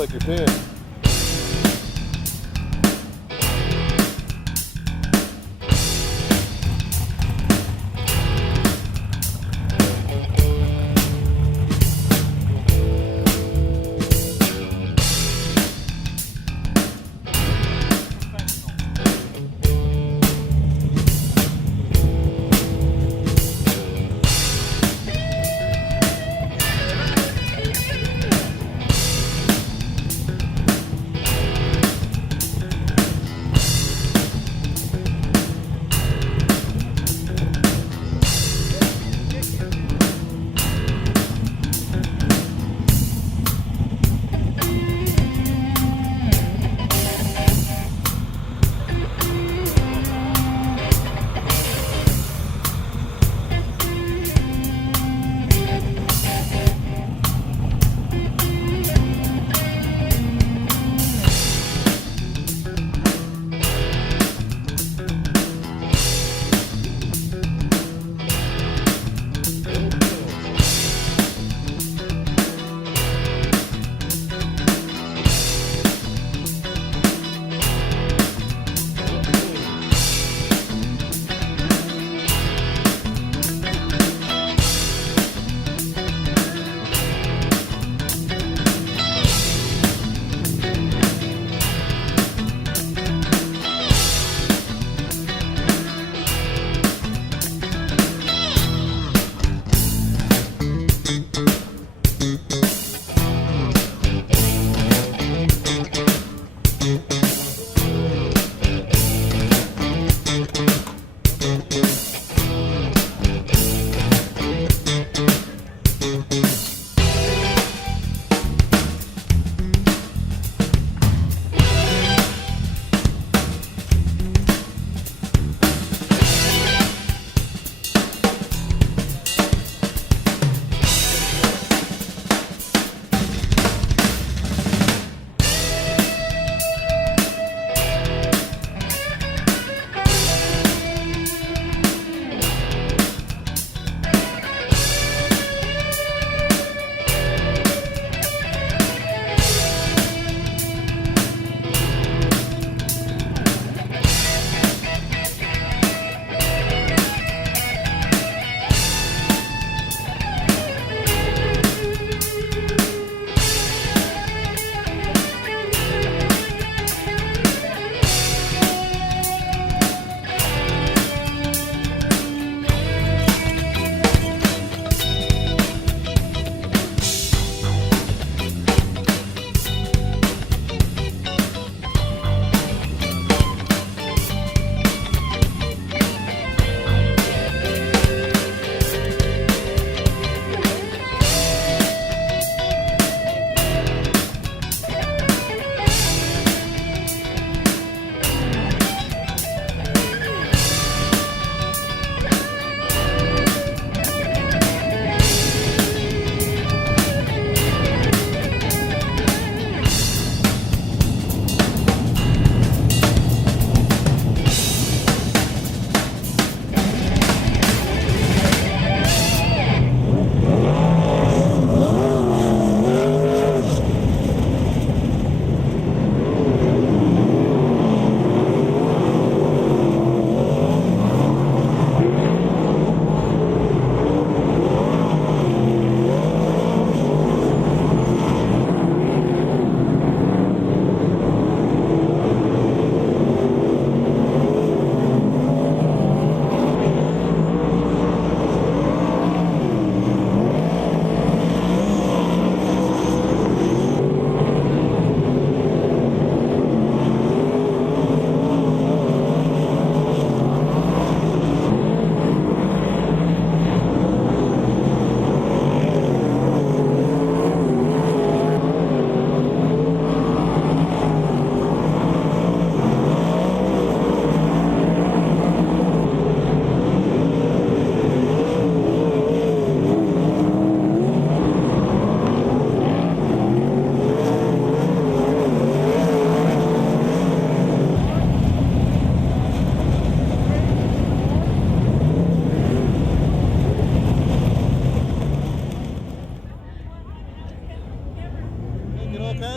like your pants.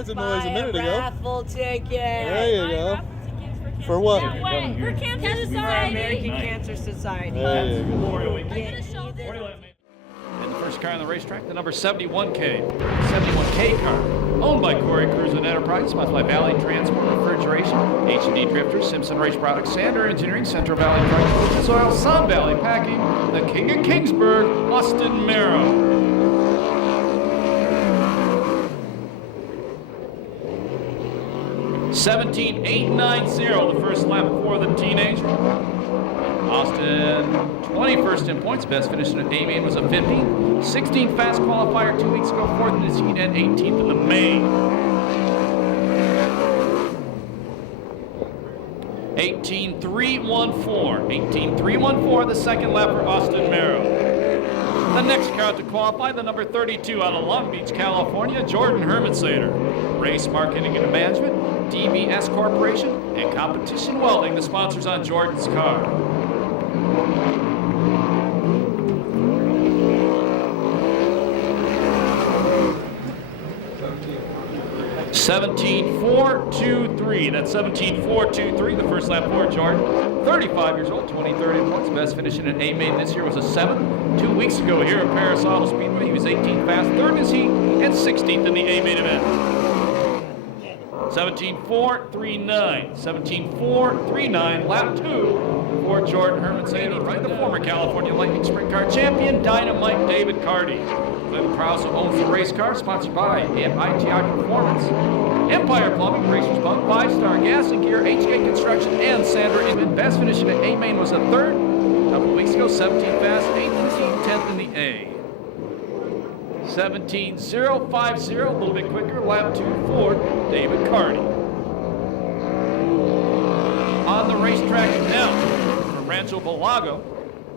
lots of noise a minute ago. Raffle ticket. There you go. For what? No way. For Cancer Society. American Cancer Society. There you go. Memorial Weekend. And the first car on the racetrack, the number 71K. 71K car, owned by Corey Cruz and Enterprise, sponsored by Valley Transport, Refrigeration, H&D Drifters, Simpson Race Products, Sander Engineering, Central Valley Truck, Soil, Sun Valley Packing, the King of Kingsburg, Austin Merrow. $17,890, the first lap for the teenager. Austin, 21st in points. Best finish in an A-main was a 50. 16 fast qualifier 2 weeks ago, 4th in his heat, and 18th in the main. 18.314. 18.314, the second lap for Austin Merrow. The next car to qualify, the number 32 out of Long Beach, California, Jordan Hermansader. Race Marketing and Management, DBS Corporation, and Competition Welding, the sponsors on Jordan's car. 17.423. That's 17.423, the first lap for Jordan. 35 years old, 20-30 points. Best finish in an A-main this year was a 7. 2 weeks ago here at Perris Auto Speedway, he was 18th fast, 3rd in his heat, and 16th in the A-main event. 17.439. 17.439, lap 2 for Jordan Hermansader, right? The former California Lightning Sprint Car champion, Dynamite David Carty. Glenn Krause owns the race car, sponsored by ITI Performance, Empire Plumbing, Racers Pump, 5-Star Gas and Gear, HK Construction, and Sandra Inman. Best finish in the A-main was a 3rd. A couple of weeks ago, 17th fast, 8th in the heat, 10th in the A. 17.050, a little bit quicker, lap 2 for David Carty. On the racetrack now, from Rancho Balago,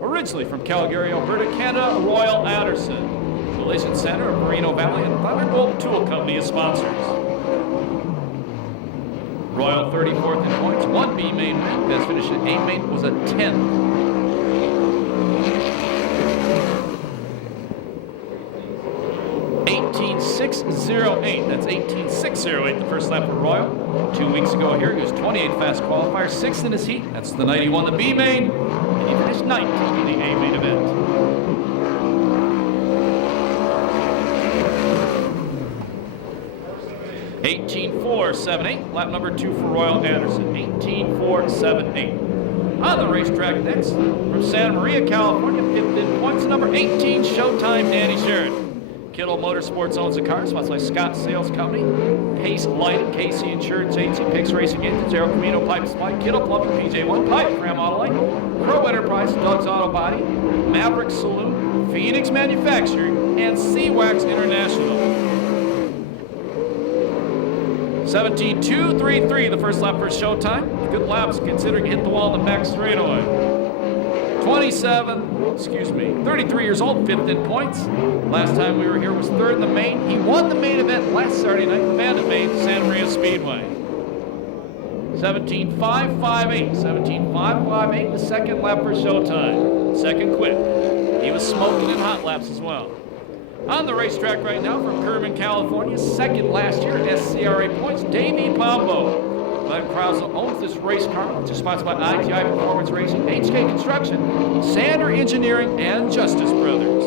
originally from Calgary, Alberta, Canada, Royal Anderson. Collision Center of Merino Valley and Thunderbolt Tool Company as sponsors. Royal 34th in points, 1B main win. Best finish in A-main was a 10th. 18.608, that's 18.608, the first lap for Royal. 2 weeks ago here, he was 28th fast qualifier, 6th in his heat. That's the night he won the B main, and he finished 19th in the A main event. 18.478, lap number 2 for Royal Anderson. 18.478. On the racetrack next, from Santa Maria, California, 5th in points, number 18, Showtime Danny Sheridan. Kittle Motorsports owns the car, sponsored by Scott Sales Company, Pace Lighting, KC Insurance Agency, Pix Racing Engines, Aero Camino Pipe Supply, Kittle Plumbing, PJ1 Pipe, Ram Auto Light, Crow Enterprise, Doug's Auto Body, Maverick Saloon, Phoenix Manufacturing, and C-Wax International. 17.233, the first lap for Showtime. Good laps considering hit the wall in the back straightaway. 33 years old, 5th in points. Last time we were here was 3rd in the main. He won the main event last Saturday night, the Bandit Main, Santa Maria Speedway. 17.558, 17.558, the second lap for Showtime. Second quick. He was smoking in hot laps as well. On the racetrack right now from Kerman, California, 2nd last year at CRA points, Davey Pombo. Glenn Krause owns this race car, which is sponsored by ITI Performance Racing, HK Construction, Sander Engineering, and Justice Brothers.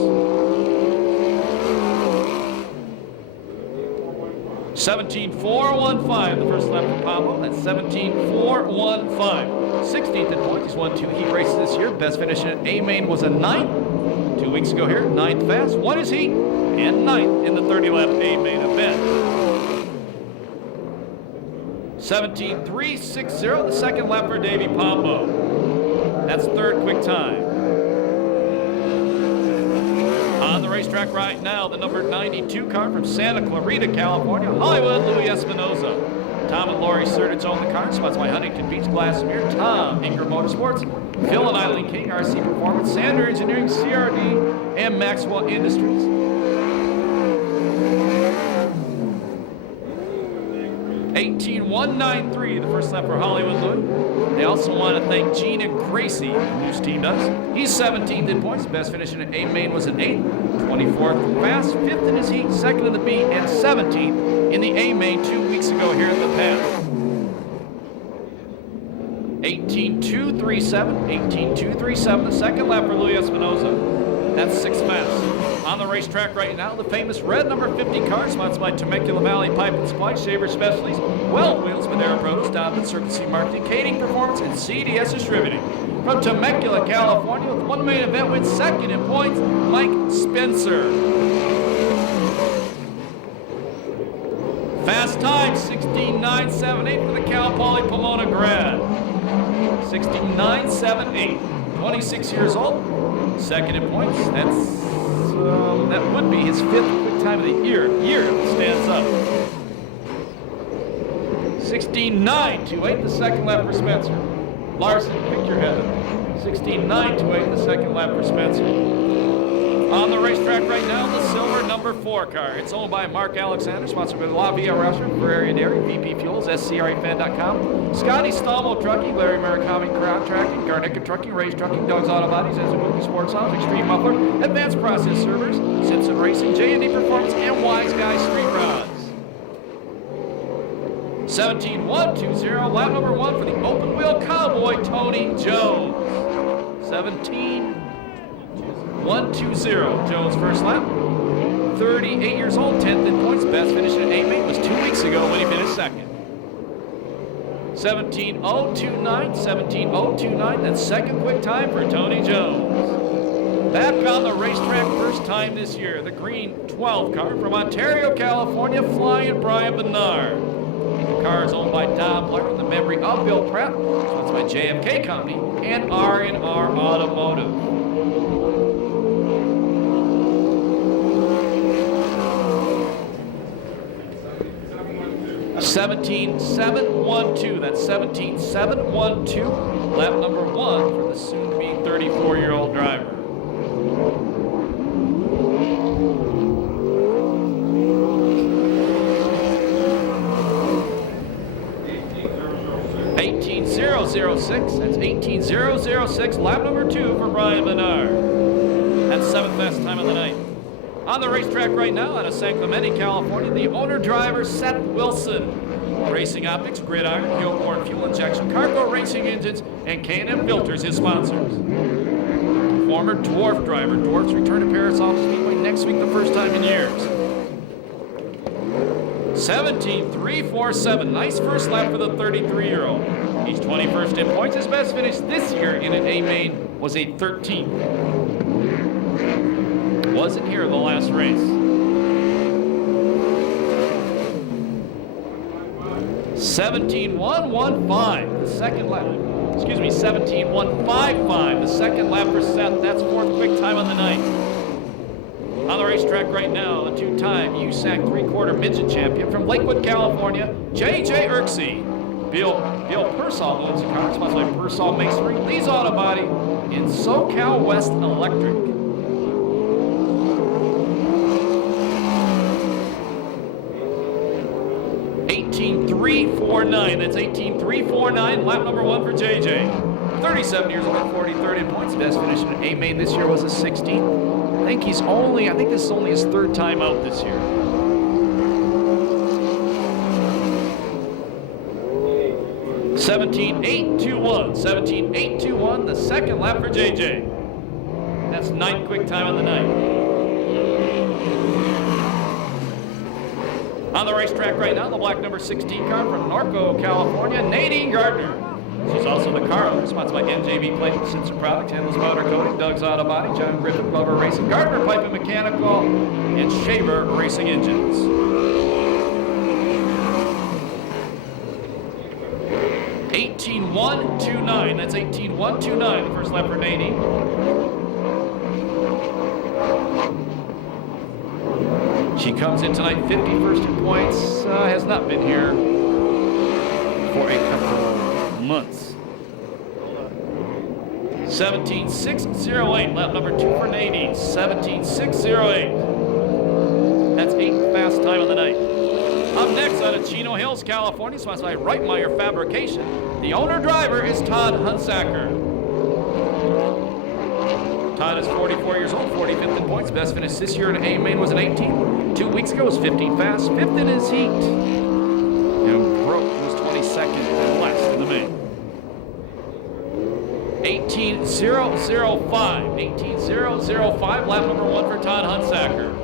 17.415, the first lap for Pombo. That's 17.415. 16th in points. He's won 2 heat races this year. Best finish in A-main was a 9th. 2 weeks ago here, 9th fast, 1 his heat, and 9th in the 30-lap A-main event. 17.360, the second lap for Davey Pombo. That's 3rd quick time. On the racetrack right now, the number 92 car from Santa Clarita, California, Hollywood, Louis Espinoza. Tom and Lori Sertich own the car, sponsored by Huntington Beach Glass and Mirror, Tom, Ingram Motorsports, Phil and Eileen King, RC Performance, Sander Engineering, CRD, and Maxwell Industries. 18.1 17.193, the first lap for Hollywood Louis. They also want to thank Gene and Gracie, whose team does. He's 17th in points. Best finish in an A-main was an 8th. 24th fast, 5th in his heat, 2nd in the B, and 17th in the A-main 2 weeks ago here at the Pass. 18.237, 18.237, the second lap for Louis Espinoza. That's 6th fast. On the racetrack right now, the famous red number 50 car, sponsored by Temecula Valley Pipe and Supply, Shaver Specialties, Weld Wheels, Madera Produce, Donovan Circle C Marketing, Catering Performance, and CDS Distributing. From Temecula, California, with one main event win, 2nd in points, Mike Spencer. Fast time, 16.978 for the Cal Poly Pomona grad. 16.978, 26 years old, 2nd in points. That would be his 5th quick time of the year if it stands up. 16.928, the second lap for Spencer. Larson, pick your head up. 16.928, the second lap for Spencer. On the racetrack right now, the silver number 4 car. It's owned by Mark Alexander, sponsored by La Via Restaurant, Bavaria Dairy, VP Fuels, SCRAFan.com, Scotty Stalmo Trucking, Larry Murakami Contracting, Garnica Trucking, Ray's Trucking, Doug's Auto Bodies, Azubuki Sports House, Extreme Muffler, Advanced Process Servers, Simpson Racing, J&D Performance, and Wise Guy Street Rods. 17.120, lap number 1 for the open wheel cowboy, Tony Jones. 17.120, Jones' first lap. 38 years old, 10th in points. Best finish in an A-main was 2 weeks ago when he finished 2nd. 17.029, 17.029, that's 2nd quick time for Tony Jones. Back on the racetrack, first time this year, the green 12 car from Ontario, California, Flying Brian Bernard. The car is owned by Don Blair in the memory of Bill Pratt, sponsored by JFK Company and R&R Automotive. 17.712, that's 17.712, lap number 1 for the soon-to-be 34-year-old driver. That's 18.006, lap number 2 for Brian Bernard. That's 7th fastest time of the night. On the racetrack right now out of San Clemente, California, the owner-driver, Seth Wilson. Racing Optics, Gridiron, Gilmore Fuel Injection, Cargo Racing Engines, and K&M Filters, his sponsors. Former Dwarf driver. Dwarfs return to Perris off Speedway next week, the first time in years. 17.347, nice first lap for the 33-year-old. He's 21st in points. His best finish this year in an A-main was a 13th. Wasn't here in the last race. 17.115, the second lap. 17.155, the second lap for Seth. That's 4th quick time on the night. On the racetrack right now, the 2-time USAC 3/4 midget champion from Lakewood, California, J.J. Irksey. Bill Persall owns the car, sponsored by Persall Masonry, Lee's Auto Body, and SoCal West Electric. 18.349, that's 18.349, lap number 1 for JJ. 37 years old, 40-30 points. Best finish in an A-main this year was a 16th. I think this is only his 3rd time out this year. 17.821, 17.821, the second lap for JJ. That's 9th quick time of the night. On the racetrack right now, the black number 16 car from Norco, California, Nadine Gardner. She's also the car owner, sponsored by NJB Plate, Simpson Products, Handles Powder Coating, Doug's Auto Body, John Griffith Glover Racing, Gardner Pipe and Mechanical, and Shaver Racing Engines. 18.129, that's 18.129, the first lap for Nadine. She comes in tonight 51st in points, has not been here for a couple of months. 17.608, lap number 2 for Nadine, 17.608. That's 8th fast time of the night. Up next out of Chino Hills, California, sponsored by Reitmeyer Fabrication. The owner-driver is Todd Hunsacker. Todd is 44 years old, 45th in points. Best finish this year in A-main was an 18. 2 weeks ago was 15 fast, 5th in his heat. And broke was 22nd and last in the main. 18.005. 18.005, lap number 1 for Todd Hunsacker.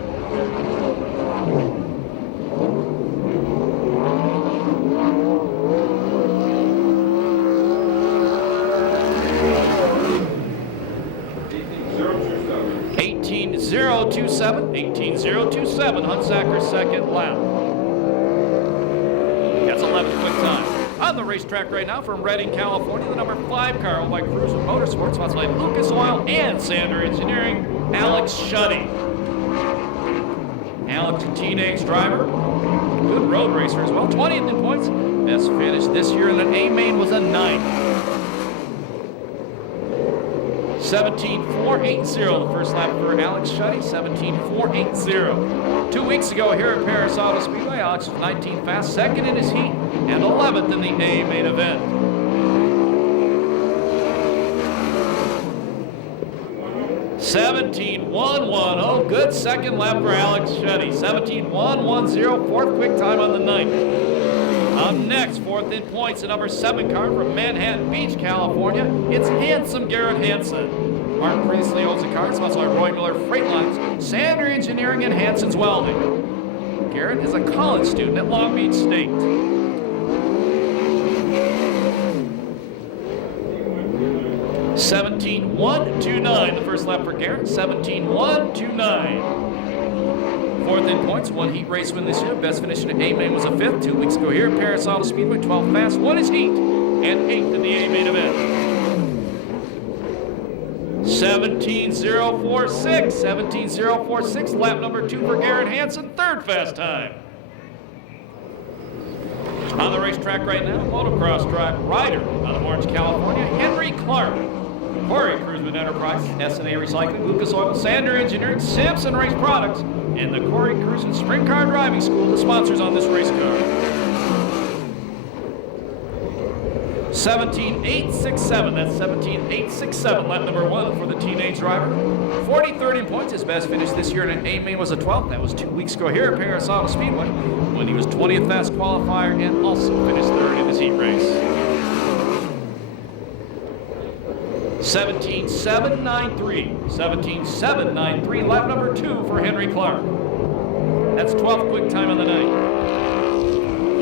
Hunsacker's second lap. That's 11th quick time. On the racetrack right now from Redding, California, the number 5 car owned by Cruiser Motorsports, sponsored by Lucas Oil and Sander Engineering, Alex Shuddy. Alex, a teenage driver, good road racer as well, 20th in points. Best finish this year in an A-main was a 9th. 17.480, the first lap for Alex Shuddy, 17.480. 2 weeks ago here at Perris Auto Speedway, Alex was 19th fast, second in his heat, and 11th in the A-main event. $17.110, good second lap for Alex Shuddy. 17.110, fourth quick time on the night. Up next, 4th in points, the number 7 car from Manhattan Beach, California. It's Handsome Garrett Hansen. Mark previously owns the car, sponsored by Roy Miller Freight Lines, Sander Engineering, and Hansen's Welding. Garrett is a college student at Long Beach State. $17.129, the first lap for Garrett. 17.129. 4th in points, 1 heat race win this year. Best finish in the A-main was a 5th. 2 weeks ago here at Perris Auto Speedway, 12 fast, 1 is heat, and 8th in the A-main event. 17.046, 17.046, lap number 2 for Garrett Hansen, 3rd fast time. On the racetrack right now, motocross track rider out of Orange, California, Henry Clark. Corey Cruisman Enterprise, S&A Recycling, Lucas Oil, Sander Engineering, Simpson Race Products, and the Corey Cruisman Sprint Car Driving School, the sponsors on this race car. 17.867, that's 17.867, lap number 1 for the teenage driver. 43rd in points, his best finish this year in an A-main was a 12th. That was 2 weeks ago here at Perris Auto Speedway, when he was 20th fast qualifier and also finished 3rd in his heat race. 17.793, 17.793, lap number 2 for Henry Clark. That's 12th quick time of the night.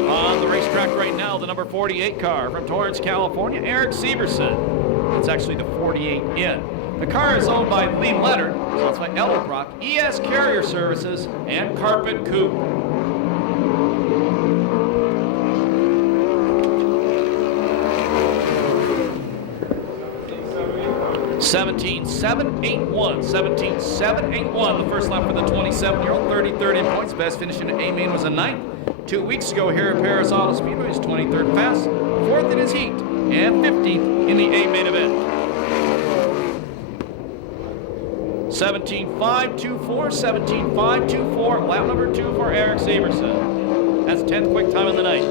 On the racetrack right now, the number 48 car from Torrance, California, Eric Severson. It's actually the 48 in. The car is owned by Lee Leonard, so it's by Elderbrock, ES Carrier Services, and Carpet Coupe. 17.781, 17.781, the first lap for the 27-year-old, 33rd in points. Best finish in the A-main was a 9th. 2 weeks ago here at Perris Auto Speedway, he's 23rd fast, 4th in his heat, and 15th in the A-main event. 17.524, 17.524, lap number 2 for Eric Severson. That's 10th quick time of the night.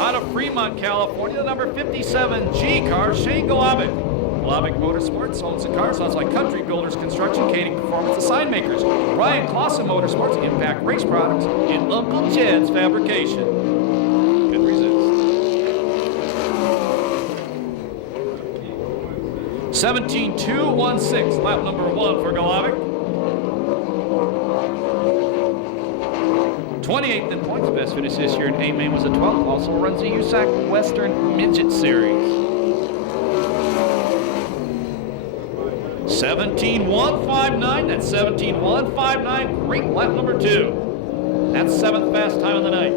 Out of Fremont, California, the number 57 G car, Shane Golovic. Golovic Motorsports owns the car, sounds like Country Builders Construction, Kading Performance, the Sign Makers, Ryan Clausen Motorsports, Impact Race Products, and Uncle Jed's Fabrication. Good resist. 17.216, lap number 1 for Golovic. 28th in points, best finish this year in A-main was a 12th, also runs the USAC Western Midget Series. 17.159, that's 17.159, great lap number 2. That's 7th fast time of the night.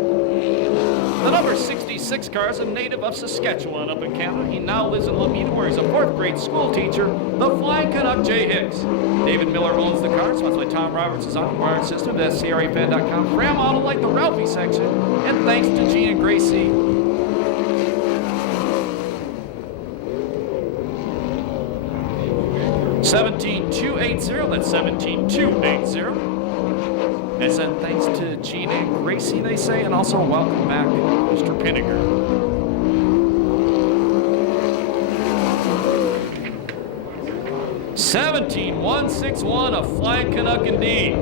The number 66 car is a native of Saskatchewan up in Canada. He now lives in Lameda where he's a 4th grade school teacher, the Flying Canuck Jay Hicks. David Miller owns the car, sponsored by Tom Roberts' Design, wiring system, that's CRAFan.com, Ram Auto like the Ralphie section, and thanks to Gene and Gracie. 17.280, that's 17.280. And send thanks to Gene and Gracie, they say, and also welcome back, Mr. Pinniger. (17-161), a flying Canuck indeed.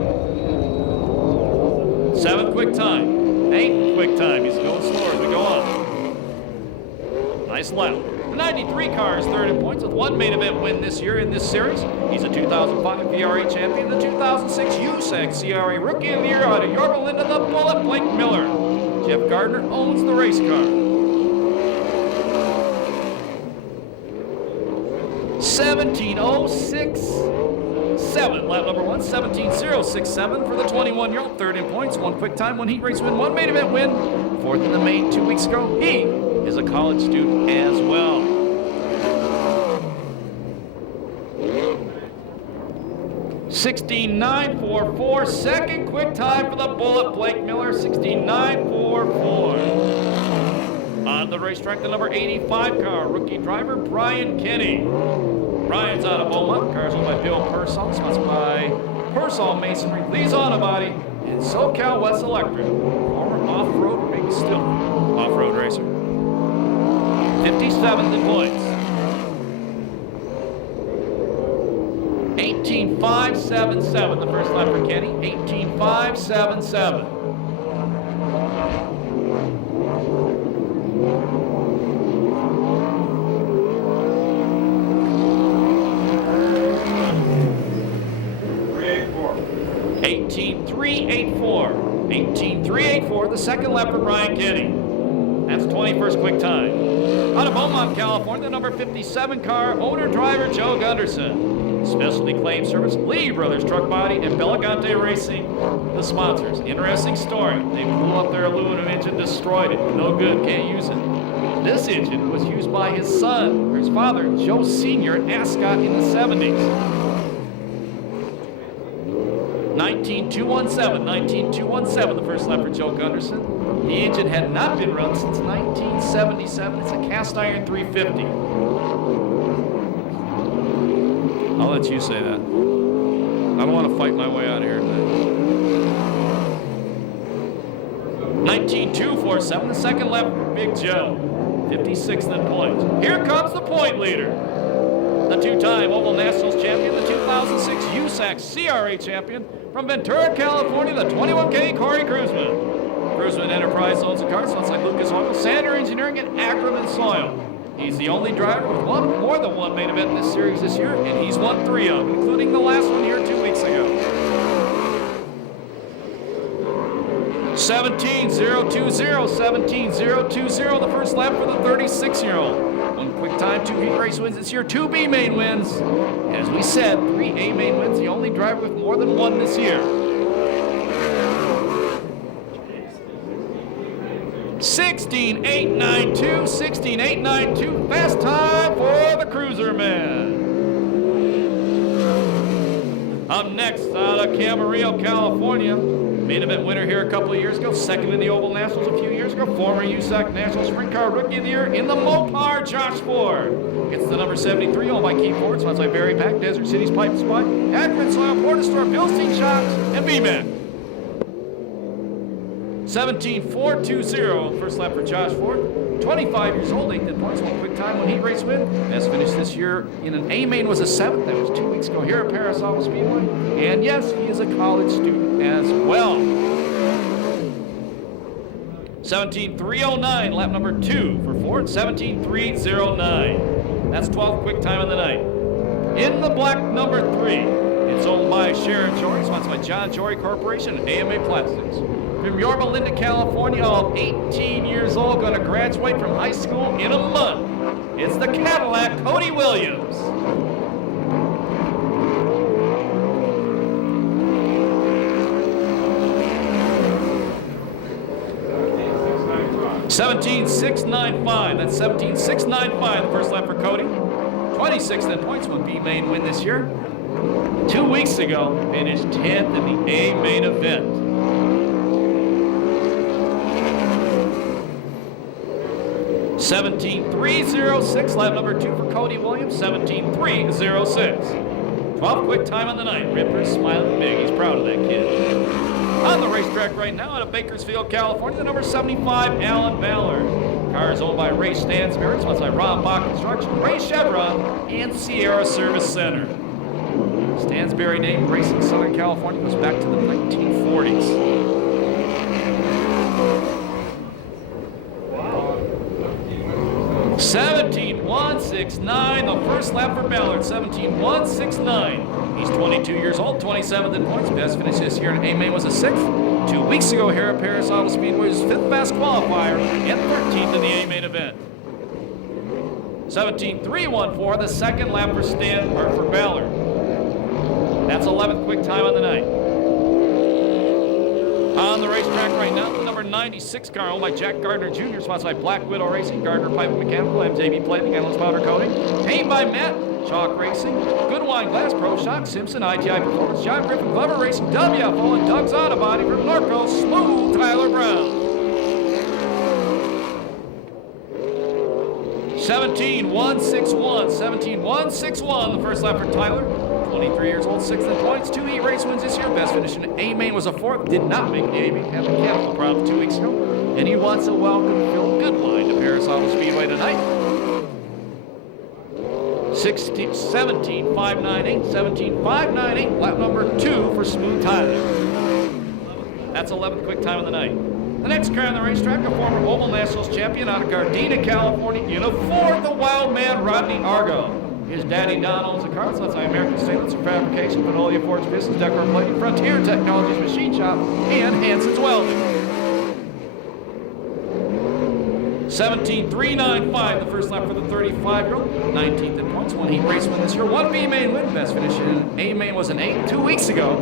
7th quick time, 8th quick time. He's going slower as we go on. Nice lap. The 93 car is third in points with one main event win this year in this series. He's a 2005 CRA champion, the 2006 USAC CRA Rookie of the Year out of Yorba Linda, the Bullet, Blake Miller. Jeff Gardner owns the race car. 17:06.7, lap number 1, 17:067 for the 21-year-old, third in points, one quick time, one heat race win, one main event win, fourth in the main 2 weeks ago. He is a college student as well. (16.944), second quick time for the Bullet, Blake Miller, 16.944. On the racetrack, the number 85 car, rookie driver Brian Kenny. Brian's out of Beaumont, cars owned by Bill Pearsall, sponsored by Pearsall Masonry, Lee's Auto Body, and SoCal West Electric. Former off-road, maybe still off-road racer. 57th in points. 18.577, the first lap for Kenny. 18.577. (18.384), the second lap for Brian Kenny. That's 21st quick time. Out of Beaumont, California, the number 57 car, owner-driver Joe Gunderson. Specialty Claim Service, Lee Brothers Truck Body, and Belagante Racing, the sponsors. Interesting story. They blew up their aluminum engine, destroyed it. No good, can't use it. This engine was used by his son, or his father, Joe Sr. at Ascot in the 70s. 19.217, 19.217, the first lap for Joe Gunderson. The engine had not been run since 1977. It's a cast iron 350. I'll let you say that. I don't want to fight my way out of here tonight. 19.247, the second lap for Big Joe. 56th in points. Here comes the point leader. The two-time Oval Nationals champion, the 2006 USAC CRA champion, from Ventura, California, the 21K Corey Cruzman. Cruzman Enterprise owns the car, so it's like Lucas Oil, Sander Engineering, and Ackerman Soil. He's the only driver with more than one main event in this series this year, and he's won 3 of them, including the last one here 2 weeks ago. 17.020, 17.020, the first lap for the 36-year-old. One quick time, 2 heat race wins this year, 2 B main wins. As we said, 3 A main wins, the only driver with more than one this year. 16.892, 16.892, fast time for the Cruiser Man. Up next, out of Camarillo, California, main event winner here a couple of years ago, second in the Oval Nationals a few years ago, former USAC National Sprint Car Rookie of the Year in the Mopar, Josh Ford. Gets the number 73, owned by Keith Ford, sponsored by Barry Pack, Desert City's Pipe Supply, Ackerman Soil, Porter Store, Bilstein Shocks, and B-Mac. 17.420, first lap for Josh Ford. 25 years old, 8th in points, one quick time, one heat race win. Best finish this year in an A-main was a 7th. That was 2 weeks ago here at Perris Speedway. And yes, he is a college student as well. 17.309, lap number 2 for Ford. 17.309. That's 12th quick time of the night. In the black, number 3. It's owned by Sharon Jory, sponsored by John Jory Corporation and AMA Plastics. From Yorba Linda, California, 18 years old, going to graduate from high school in a month. It's the Cadillac Cody Williams. (17.695). That's 17.695, the first lap for Cody. 26th in points, one B main win this year. 2 weeks ago, finished 10th in the A main event. 17.306, lap number 2 for Cody Williams, 17.306. 12th quick time on the night. Ripper's smiling big. He's proud of that kid. On racetrack right now out of Bakersfield, California, the number 75, Alan Ballard. Car is owned by Ray Stansberry, sponsored by Ron Bach Construction, Ray Chevron, and Sierra Service Center. Stansberry named Racing Southern California goes back to the 1940s. 17.169, the first lap for Ballard, 17.169. He's 22 years old, 27th in points. Best finish this year in A-main was a 6th. 2 weeks ago here at Perris Auto Speedway was 5th fast qualifier and 13th in the A-main event. 17.314, the second lap for Ballard. That's 11th quick time on the night. On the racetrack right now, the number 96 car owned by Jack Gardner Jr., sponsored by Black Widow Racing, Gardner Pipe Mechanical, MJB Plating, Endless Powder Coating. Painted by Matt, Chalk Racing, Good Wine Glass, Pro Shop, Simpson, ITI Performance, John Griffin, Glover Racing, WFO, and Doug's Auto Body from Norco, Smooth Tyler Brown. 17.161, 17.161, the first lap for Tyler. 23 years old, 6th in points, 2 heat race wins this year. Best finish in A-main was a 4th. Did not make the A-main, had mechanical problems 2 weeks ago. And he wants to welcome Phil Goodwine to Perris Auto Speedway tonight. 17.598, 17.598, lap number 2 for Smooth Tyler. That's 11th quick time of the night. The next car on the racetrack, a former Oval Nationals champion out of Gardena, California, in a Ford, the Wild Man, Rodney Argo. His daddy Don owns the car, so that's American Stainless and Fabrication, Panolia Forge Business, Decor Plating, Frontier Technologies Machine Shop, and Hanson's Welding. 17.395, the first lap for the 35-year-old, 19th in points, 1 heat race win this year, 1 B-main win. Best finish in A-main was an 8 2 weeks ago.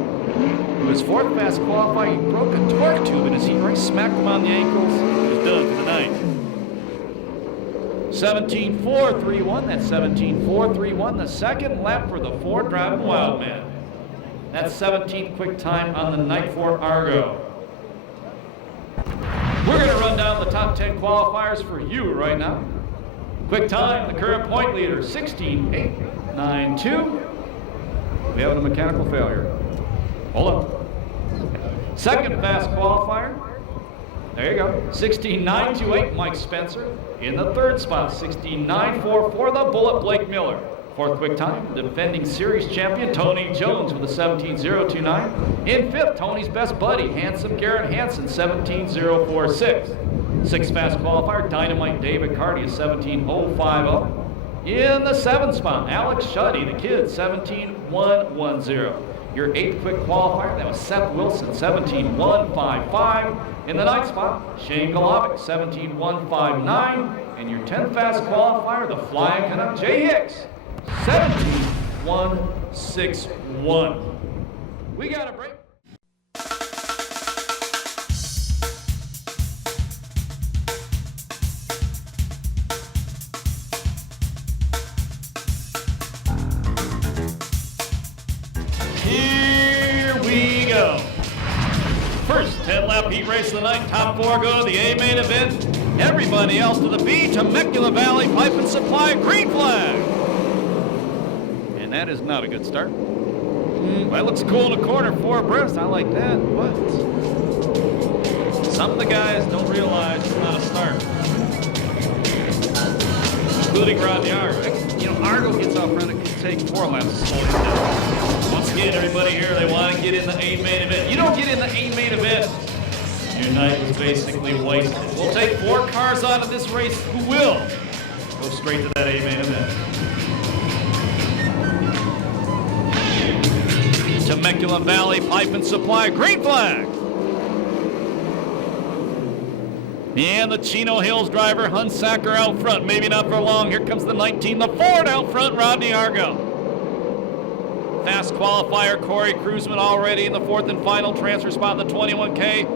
He was 4th fast qualified. He broke a torque tube in his heat race, smacked him on the ankles. He was done for the night. 17.431, that's 17.431, the second lap for the Ford driving Wildman. That's 17th quick time on the night for Argo. We're going to run down the top 10 qualifiers for you right now. Quick time, the current point leader, 16.892. We have a mechanical failure. Hold on. Second fast qualifier. There you go. 16.928, Mike Spencer. In the third spot, 16.944, the Bullet, Blake Miller. Fourth quick time, defending series champion, Tony Jones with a 17.029. In fifth, Tony's best buddy, handsome Garrett Hansen, 17.046. Sixth fast qualifier, Dynamite David Carty, a 17.050. In the seventh spot, Alex Shuddy, the kid, 17.110. Your eighth quick qualifier, that was Seth Wilson, 17.155. In the ninth spot, Shane Golovic, 17.159. And your 10th fast qualifier, the Flying Canuck, Jay Hicks, 17.161. We got a break. First 10-lap heat race of the night. Top 4 go to the A-main event. Everybody else to the B. Temecula Valley Pipe and Supply green flag. And that is not a good start. That looks cool in the corner, 4 abreast. I like that. What? Some of the guys don't realize it's not a start. Including Rodney Argo. You know, Argo gets out front, it can take 4 laps to slow him down. Once again, everybody here, they want to get in the A-main event. You don't get in the A-main event, your night was basically wasted. We'll take 4 cars out of this race who will go straight to that A-main event. Temecula Valley Pipe and Supply green flag. And the Chino Hills driver, Hunsacker, out front. Maybe not for long. Here comes the 19, the Ford out front, Rodney Argo. Fast qualifier, Corey Cruzman already in the 4th and final transfer spot in the 21K.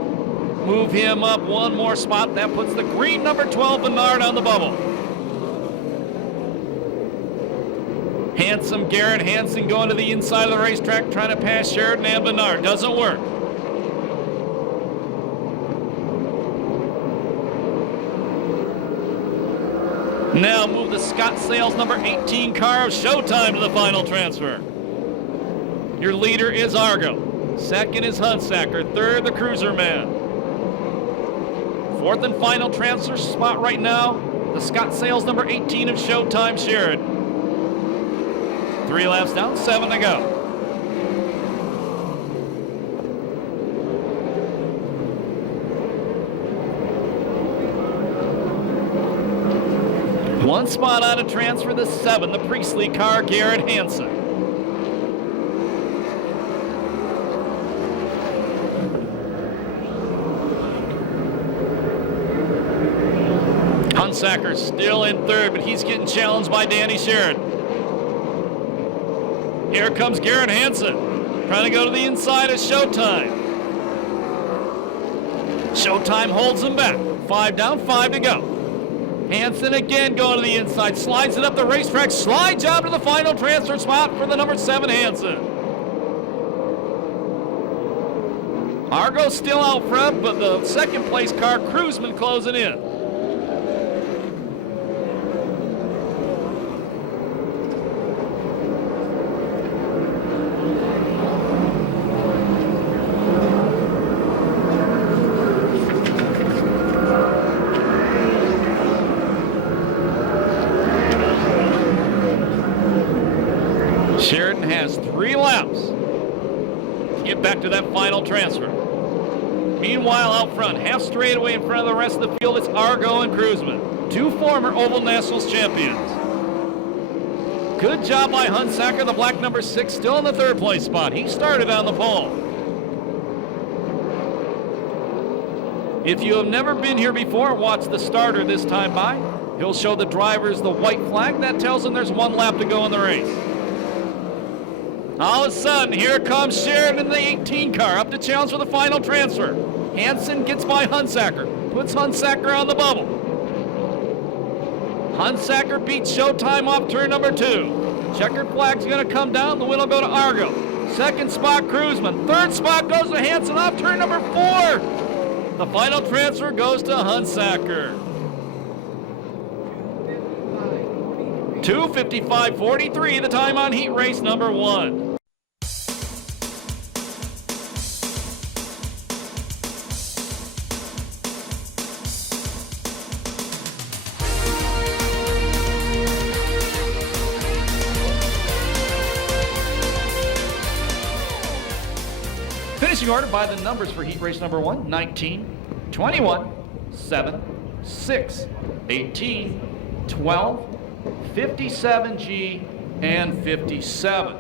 Move him up 1 more spot. That puts the green number 12, Bernard, on the bubble. Handsome Garrett Hansen going to the inside of the racetrack, trying to pass Sheridan and Bernard. Doesn't work. Now move the Scott Sales number 18 car of Showtime to the final transfer. Your leader is Argo. Second is Hunsaker. Third, the Cruiser Man. Fourth and final transfer spot right now, the Scott Sales number 18 of Showtime Sheridan. 3 laps down, 7 to go. One spot out of transfer, the 7, the Priestley car, Garrett Hansen. Hunsaker still in third, but he's getting challenged by Danny Sheridan. Here comes Garrett Hansen, trying to go to the inside of Showtime. Showtime holds him back. 5 down, 5 to go. Hansen again going to the inside, slides it up the racetrack, slides out to the final transfer spot for the number 7 Hansen. Argo still out front, but the second place car, Cruiseman, closing in. Sheridan has 3 laps to get back to that final transfer. Meanwhile, out front, half straightaway in front of the rest of the field, it's Argo and Cruiseman, 2 former Oval Nationals champions. Good job by Hunsaker, the black number 6, still in the 3rd place spot. He started on the pole. If you have never been here before, watch the starter this time by. He'll show the drivers the white flag. That tells them there's 1 lap to go in the race. All of a sudden, here comes Sheridan in the 18 car, up to challenge for the final transfer. Hansen gets by Hunsaker, puts Hunsaker on the bubble. Hunsaker beats Showtime off turn number 2. Checkered flag's gonna come down, the win will go to Argo. 2nd spot, Cruiseman. 3rd spot goes to Hansen off turn number 4. The final transfer goes to Hunsaker. 2:55.43, the time on heat race number 1. Finishing order by the numbers for heat race number 1, 19, 21, 7, 6, 18, 12, 57G, and 57.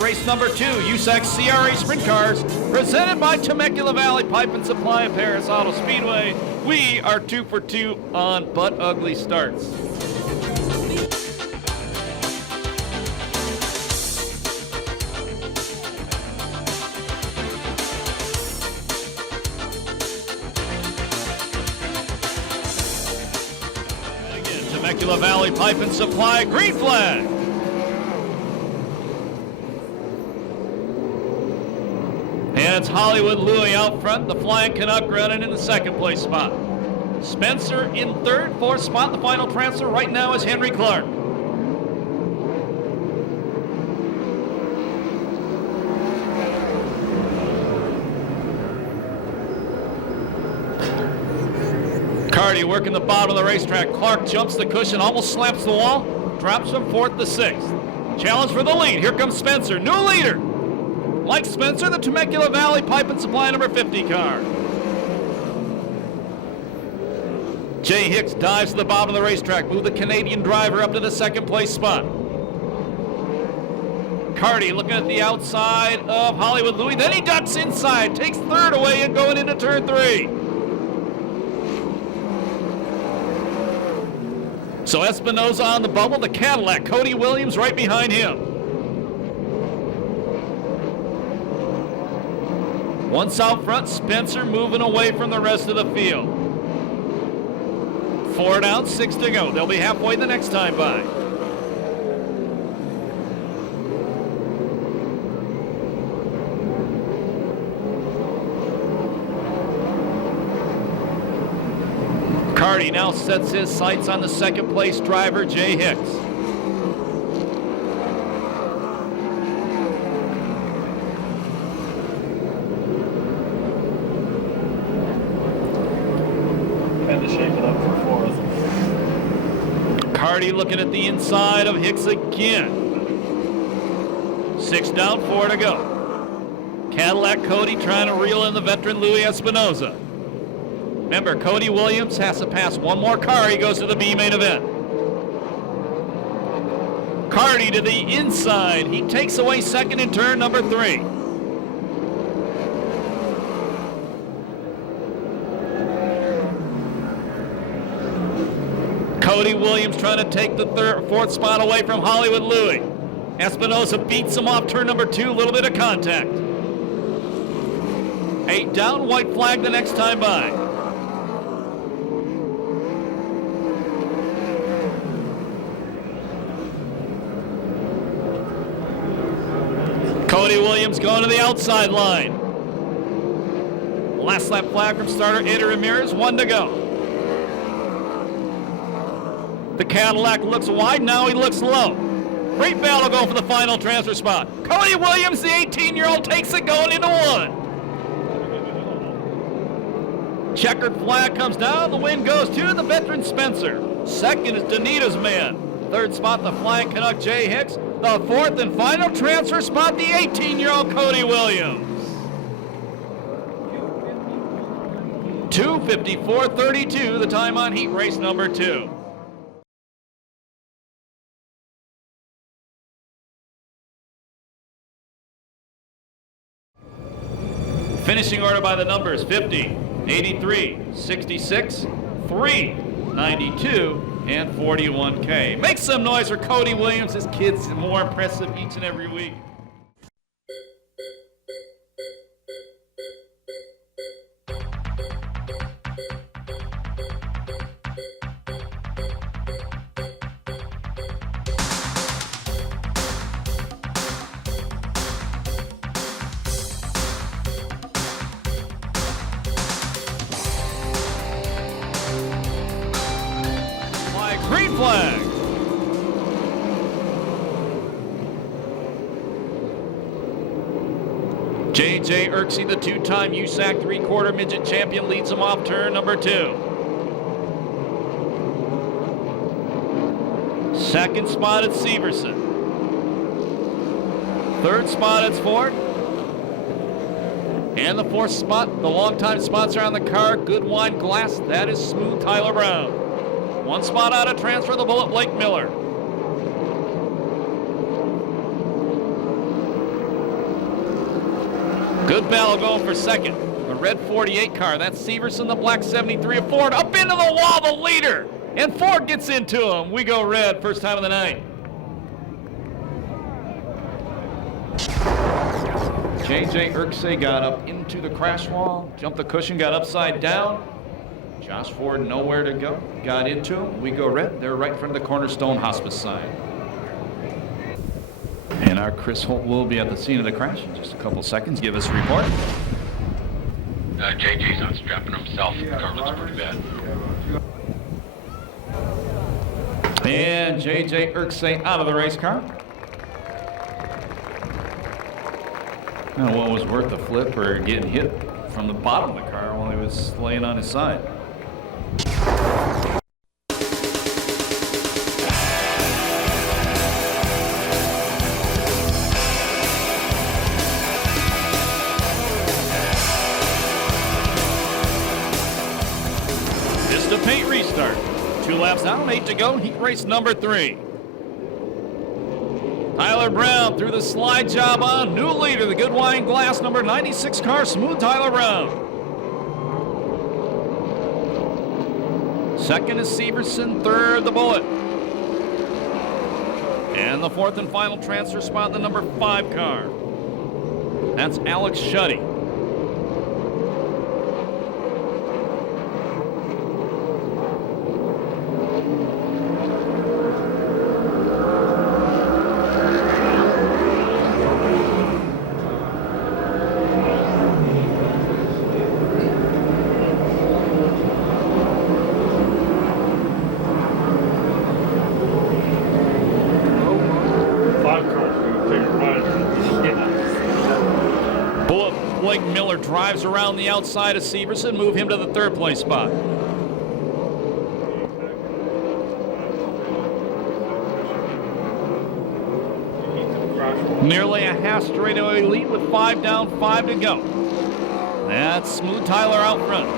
Race number 2, USAC CRA Sprint Cars, presented by Temecula Valley Pipe and Supply and Perris Auto Speedway. We are 2 for 2 on But Ugly Starts. Again, Temecula Valley Pipe and Supply, green flag. And it's Hollywood Louie out front, the Flying Canuck running in the 2nd place spot. Spencer in 3rd, 4th spot. The final transfer right now is Henry Clark. Carty working the bottom of the racetrack. Clark jumps the cushion, almost slaps the wall, drops from 4th to 6th. Challenge for the lead. Here comes Spencer, new leader. Mike Spencer, the Temecula Valley Pipe and Supply number 50 car. Jay Hicks dives to the bottom of the racetrack, move the Canadian driver up to the 2nd place spot. Carty looking at the outside of Hollywood Louie, then he ducks inside, takes 3rd away and going into turn 3. So Espinoza on the bubble, the Cadillac. Cody Williams right behind him. Once out front, Spencer moving away from the rest of the field. 4 down, 6 to go. They'll be halfway the next time by. Carty now sets his sights on the second place driver, Jay Hicks. Had to shape it up for fourth. Carty looking at the inside of Hicks again. 6 down, 4 to go. Cadillac Cody trying to reel in the veteran Louis Espinoza. Remember, Cody Williams has to pass one more car. He goes to the B main event. Carty to the inside. He takes away second in turn number 3. Cody Williams trying to take the fourth spot away from Hollywood Louis. Espinoza beats him off turn number 2. A little bit of contact. 8 down, white flag the next time by. Cody Williams going to the outside line. Last lap flag from starter Eddie Ramirez, 1 to go. The Cadillac looks wide, now he looks low. Great battle going for the final transfer spot. Cody Williams, the 18-year-old, takes it going into 1. Checkered flag comes down, the win goes to the veteran Spencer. Second is Danita's man. Third spot, the Flying Canuck Jay Hicks. The fourth and final transfer spot, the 18-year-old Cody Williams. 2:54.32, the time on heat race number 2. Finishing order by the numbers 50, 83, 66, 3, 92, and 41K. Make some noise for Cody Williams. His kid's more impressive each and every week. Green flag. J.J. Irksey, the 2-time USAC 3/4 midget champion, leads him off turn number 2. Second spot it's Severson. Third spot it's Ford. And the fourth spot, the longtime sponsor on the car, Good Wine Glass, that is Smooth Tyler Brown. 1 spot out of transfer, the Bullet Blake Miller. Good battle going for second. The red 48 car, that's Severson, the black 73 of Ford. Up into the wall, the leader. And Ford gets into him. We go red, first time of the night. J.J. Irksey got up into the crash wall, jumped the cushion, got upside down. Josh Ford nowhere to go, got into him. We go red. They're right in front of the Cornerstone Hospice sign. And our Chris Holt will be at the scene of the crash in just a couple seconds. Give us a report. JJ's not strapping himself. The car looks pretty bad. And J.J. Irksey out of the race car. I don't know what was worth the flip or getting hit from the bottom of the car while he was laying on his side. This is the paint restart. 2 laps down, 8 to go, heat race number 3. Tyler Brown through the slide job on. New leader, the Good Wine Glass, number 96 car, Smooth Tyler Brown. Second is Severson, third the Bullet. And the fourth and final transfer spot, the number 5 car. That's Alex Shuddy. Blake Miller drives around the outside of Severson, move him to the 3rd place spot. Nearly a half straightaway lead with 5 down, 5 to go. That's Smooth Tyler out front.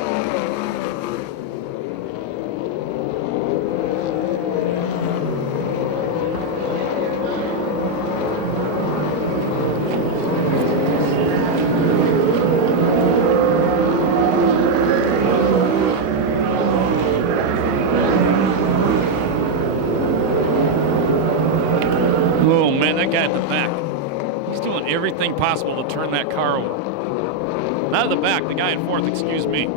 Oh man, that guy at the back. He's doing everything possible to turn that car over. Not at the back, the guy in 4th, excuse me.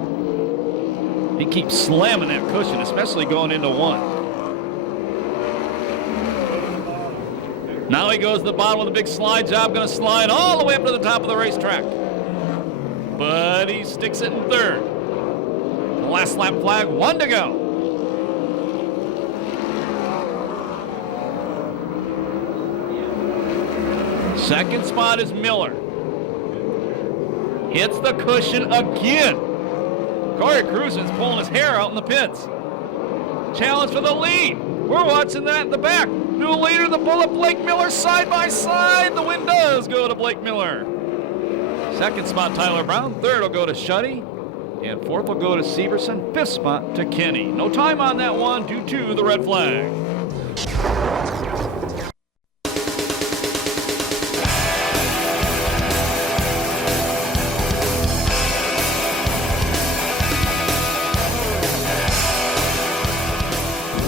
He keeps slamming that cushion, especially going into 1. Now he goes to the bottom with a big slide job, going to slide all the way up to the top of the racetrack. But he sticks it in 3rd. The last lap flag, 1 to go. Second spot is Miller. Hits the cushion again. Corey Cruzen's pulling his hair out in the pits. Challenge for the lead. We're watching that in the back. New leader, the Bullet, Blake Miller, side by side. The win does go to Blake Miller. Second spot, Tyler Brown. 3rd will go to Shuddy. And 4th will go to Severson. 5th spot to Kenny. No time on that one due to the red flag.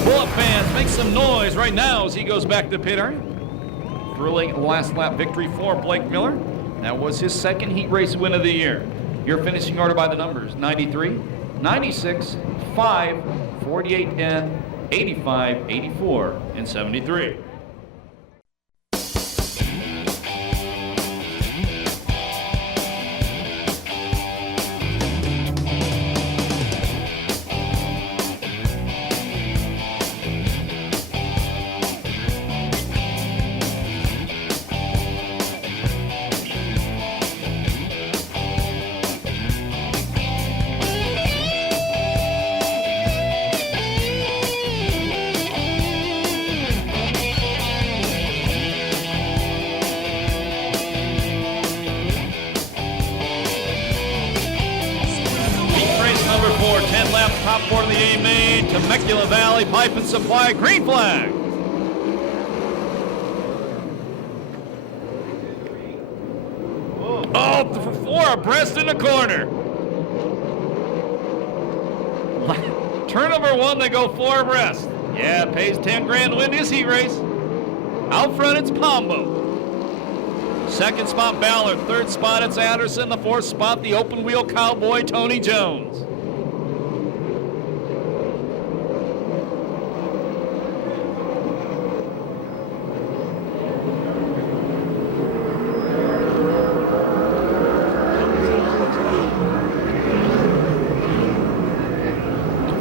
Bullet fans, make some noise right now as he goes back to pit area. Thrilling last lap victory for Blake Miller. That was his 2nd heat race win of the year. Your finishing order by the numbers: 93, 96, 5, 48, 10, 85, 84, and 73. Number 4, 10 lap, top 4 of the A-main, Temecula Valley Pipe and Supply, green flag. Oh, 4 abreast in the corner. Turnover 1, they go 4 abreast. Yeah, pays 10 grand to win this heat race. Out front, it's Pombo. 2nd spot, Ballard. 3rd spot, it's Anderson. The 4th spot, the open wheel cowboy, Tony Jones.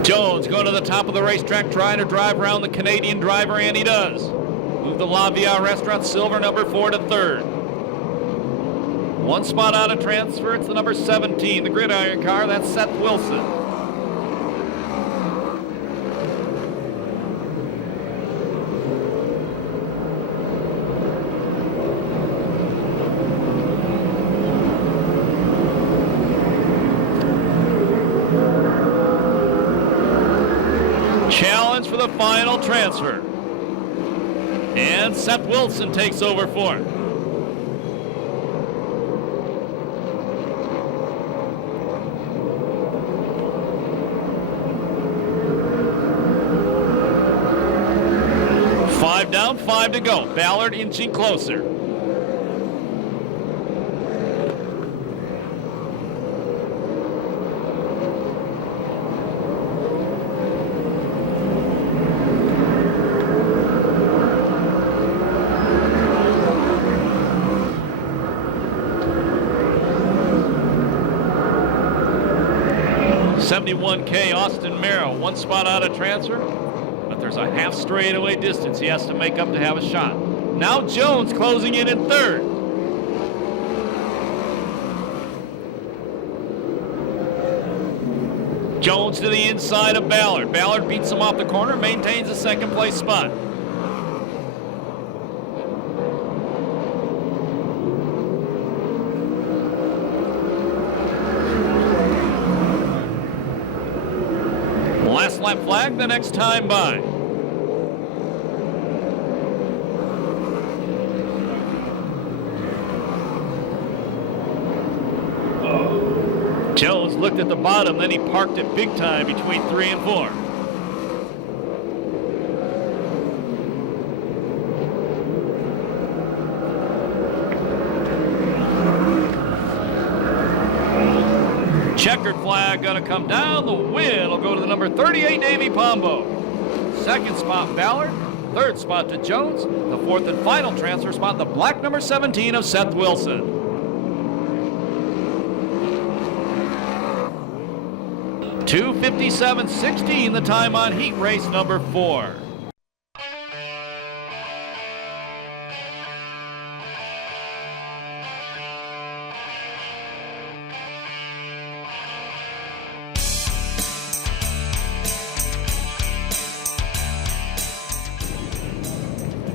Jones going to the top of the racetrack, trying to drive around the Canadian driver, and he does. Move the La Via Restaurant Silver, number 4 to 3rd. 1 spot out of transfer, it's the number 17, the gridiron car, that's Seth Wilson. Challenge for the final transfer. And Seth Wilson takes over for it. 5 down, 5 to go. Ballard inching closer. $71K Austin Merrill, 1 spot out of transfer, but there's a half straightaway distance he has to make up to have a shot. Now Jones closing in 3rd. Jones to the inside of Ballard. Ballard beats him off the corner, maintains a 2nd place spot. Last lap flag the next time by. Jones looked at the bottom, then he parked it big time between 3 and 4. Checkered flag gonna come down. The win will go to the number 38 Davey Pombo. 2nd spot Ballard. 3rd spot to Jones. The 4th and final transfer spot, the black number 17 of Seth Wilson. $2:57.16 the time on heat race number 4.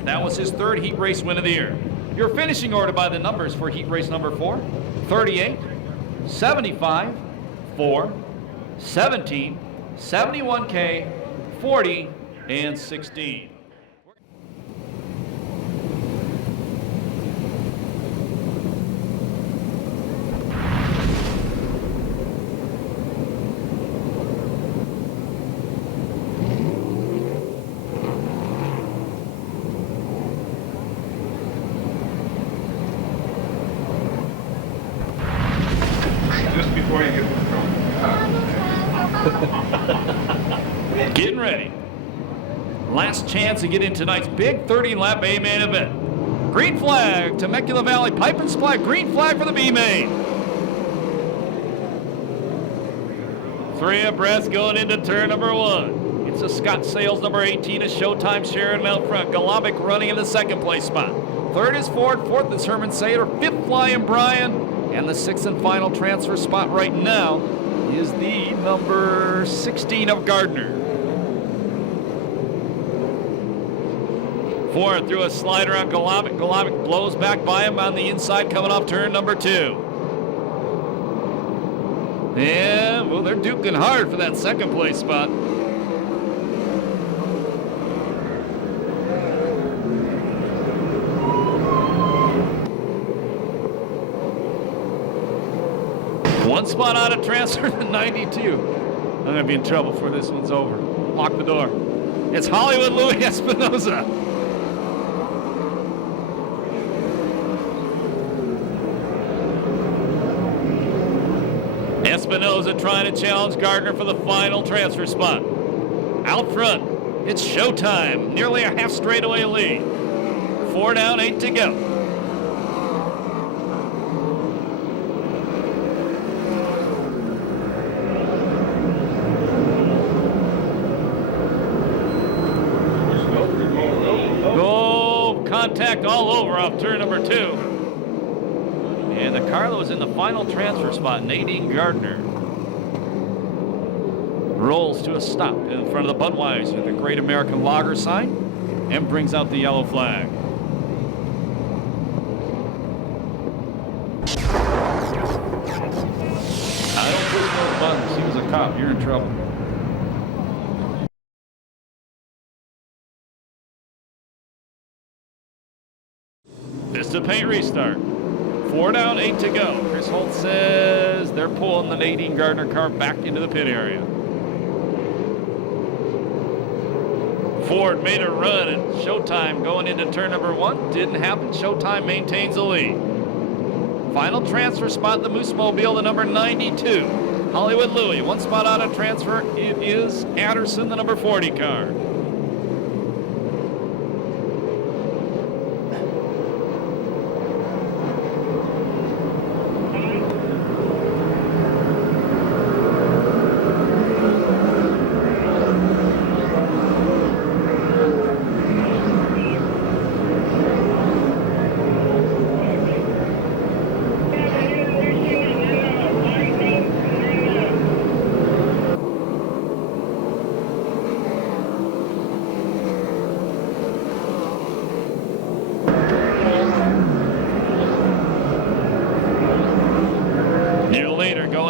That was his 3rd heat race win of the year. Your finishing order by the numbers for heat race number 4, 38, 75, 4, 17, 71K, 40, and 16. Just before you get to the front. Getting ready. Last chance to get in tonight's big 30-lap A-main event. Green flag, Temecula Valley Pipe and Supply. Green flag for the B-main. 3 abreast going into turn number 1. It's a Scott Sales, number 18 is Showtime Sheridan out front. Golovic running in the 2nd place spot. 3rd is Ford, 4th is Herman Sater, 5th Flying Brian, and the 6th and final transfer spot right now is the number 16 of Gardner. 4th through a slider on Golovic. Golovic blows back by him on the inside coming off turn number 2. And, well, they're duking hard for that 2nd place spot. One spot out of transfer to 92. I'm going to be in trouble before this one's over. Lock the door. It's Hollywood Louis Espinoza. Espinoza trying to challenge Gardner for the final transfer spot. Out front, it's Showtime. Nearly a half straightaway lead. 4 down, 8 to go. Contact all over off turn number 2. And the Carlo's in the final transfer spot. Nadine Gardner rolls to a stop in front of the Budweiser, the Great American Lager sign, and brings out the yellow flag. I don't push those buttons. He was a cop. You're in trouble. Vista paint restart. 4 down, 8 to go. Chris Holt says they're pulling the Nadine Gardner car back into the pit area. Ford made a run and Showtime going into turn number 1. Didn't happen. Showtime maintains the lead. Final transfer spot, the Moose Mobile, the number 92. Hollywood Louie, 1 spot out of transfer. It is Anderson, the number 40 car.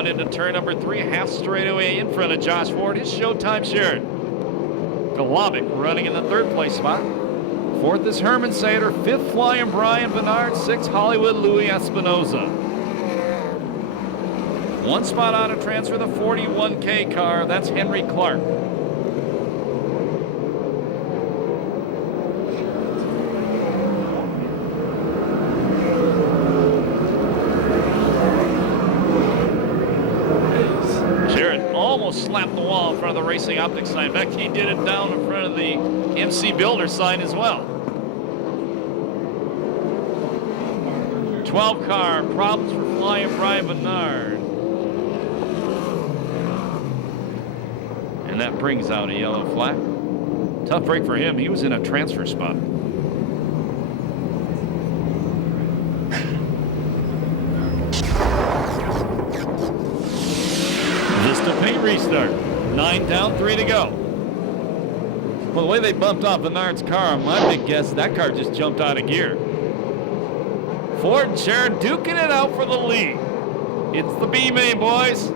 Into turn number 3, half straightaway in front of Josh Ford. His Showtime shared. Golovic running in the 3rd place spot. 4th is Herman Sater. 5th flying Brian Bernard. 6th Hollywood Louie Espinoza. 1 spot out of transfer, the 41K car. That's Henry Clark. Slapped the wall in front of the Racing Optics sign. In fact, he did it down in front of the MC Builder sign as well. 12 car, problems for flying Brian Bernard. And that brings out a yellow flag. Tough break for him. He was in a transfer spot. Restart. 9 down, 3 to go. Well, the way they bumped off Bernard's car, my big guess, that car just jumped out of gear. Ford and Sharon duking it out for the lead. It's the B-main, boys.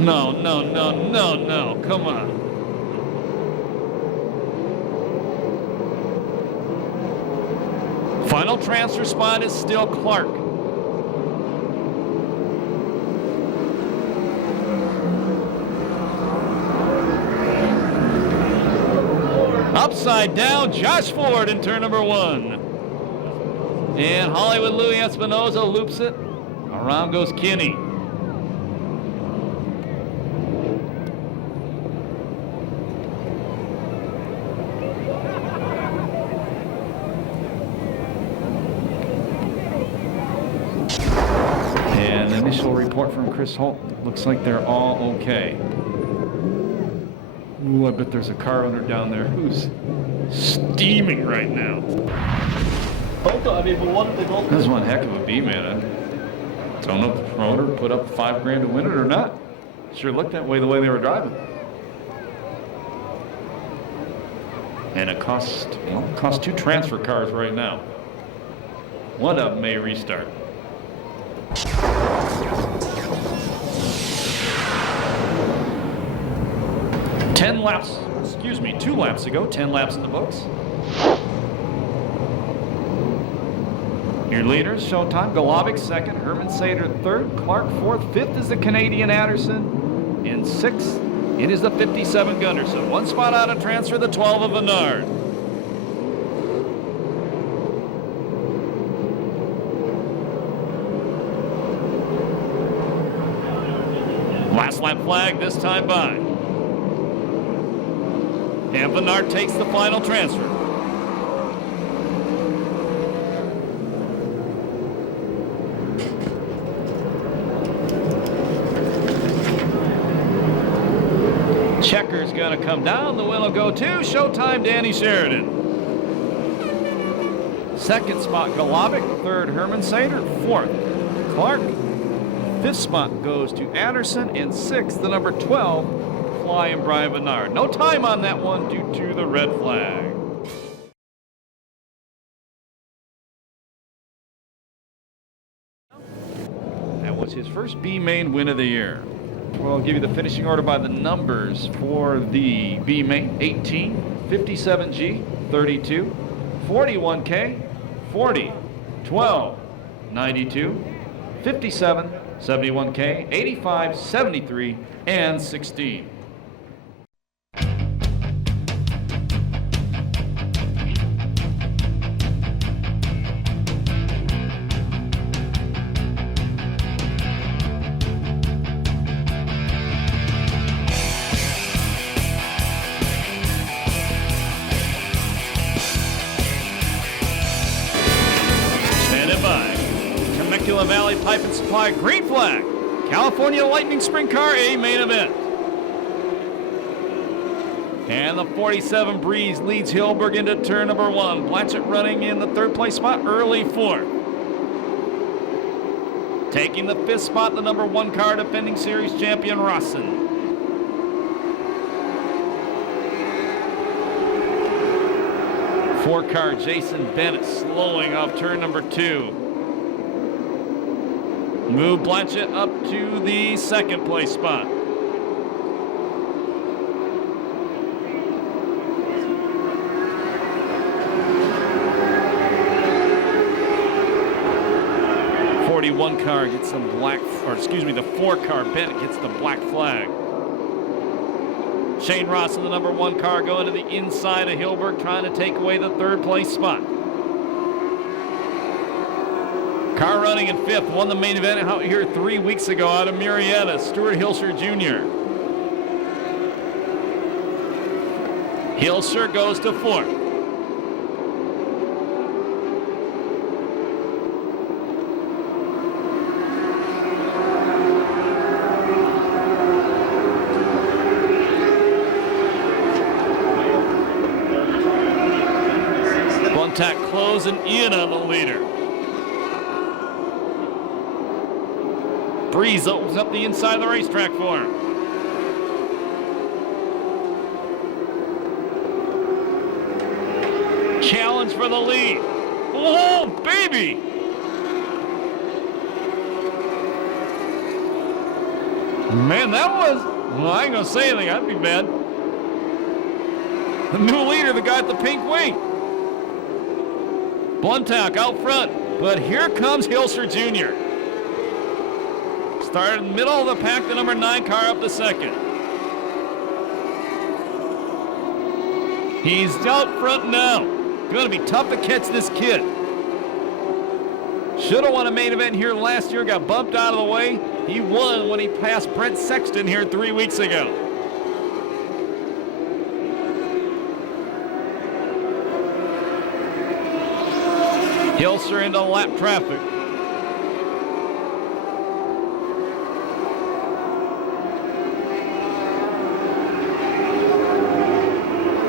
No, no, no, no, no. Come on. Final transfer spot is still Clark. Upside down, Josh Ford in turn number 1. And Hollywood Louie Espinoza loops it. Around goes Kinney. Initial report from Chris Holt. Looks like they're all okay. Ooh, I bet there's a car owner down there who's steaming right now. This is one heck of a B-man. I don't know if the promoter put up $5 to win it or not. Sure looked that way the way they were driving. And it cost 2 transfer cars right now. One of them may restart. 10 laps, 2 laps ago, 10 laps in the books. Your leaders, Showtime, Golovic 2nd, Herman Sater 3rd, Clark 4th, 5th is the Canadian Anderson, and 6th, it is the 57 Gunderson. 1 spot out of transfer, the 12 of Bernard. Last lap flag this time by. And Bernard takes the final transfer. Checker's going to come down. The win will go to Showtime Danny Sheridan. 2nd spot Golovic. 3rd Herman Sater. 4th Clark. 5th spot goes to Anderson. And 6th, the number 12, Flying Brian Bernard. No time on that one due to the red flag. That was his first B-main win of the year. We'll give you the finishing order by the numbers for the B-main. 18, 57G, 32, 41K, 40, 12, 92, 57, 71K, 85, 73, and 16. Standing by. Temecula Valley Pipe and Supply green flag. California Lightning Sprint Car A main event. And the 47 Breeze leads Hilberg into turn number 1. Blanchett running in the 3rd place spot, early 4th. Taking the 5th spot, the number 1 car, defending series champion Rawson. Four car Jason Bennett slowing off turn number 2. Move Blanchett up to the 2nd place spot. The 4 car gets the 4 car Bennett gets the black flag. Shane Ross in the number 1 car going to the inside of Hilberg, trying to take away the 3rd place spot. Car running in 5th, won the main event out here 3 weeks ago out of Murrieta, Stuart Hilscher Jr. Hilscher goes to 4th. Bontac closing in on the leader. Breeze opens up the inside of the racetrack for him. Challenge for the lead. Oh, baby! Man, that was, well, I ain't gonna say anything, I'd be mad. The new leader, the guy at the pink wing. Bluntack out front, but here comes Hilscher Jr. Started in the middle of the pack, the number 9 car up the 2nd. He's out front now. Going to be tough to catch this kid. Should have won a main event here last year, got bumped out of the way. He won when he passed Brent Sexton here 3 weeks ago. Hilscher into lap traffic.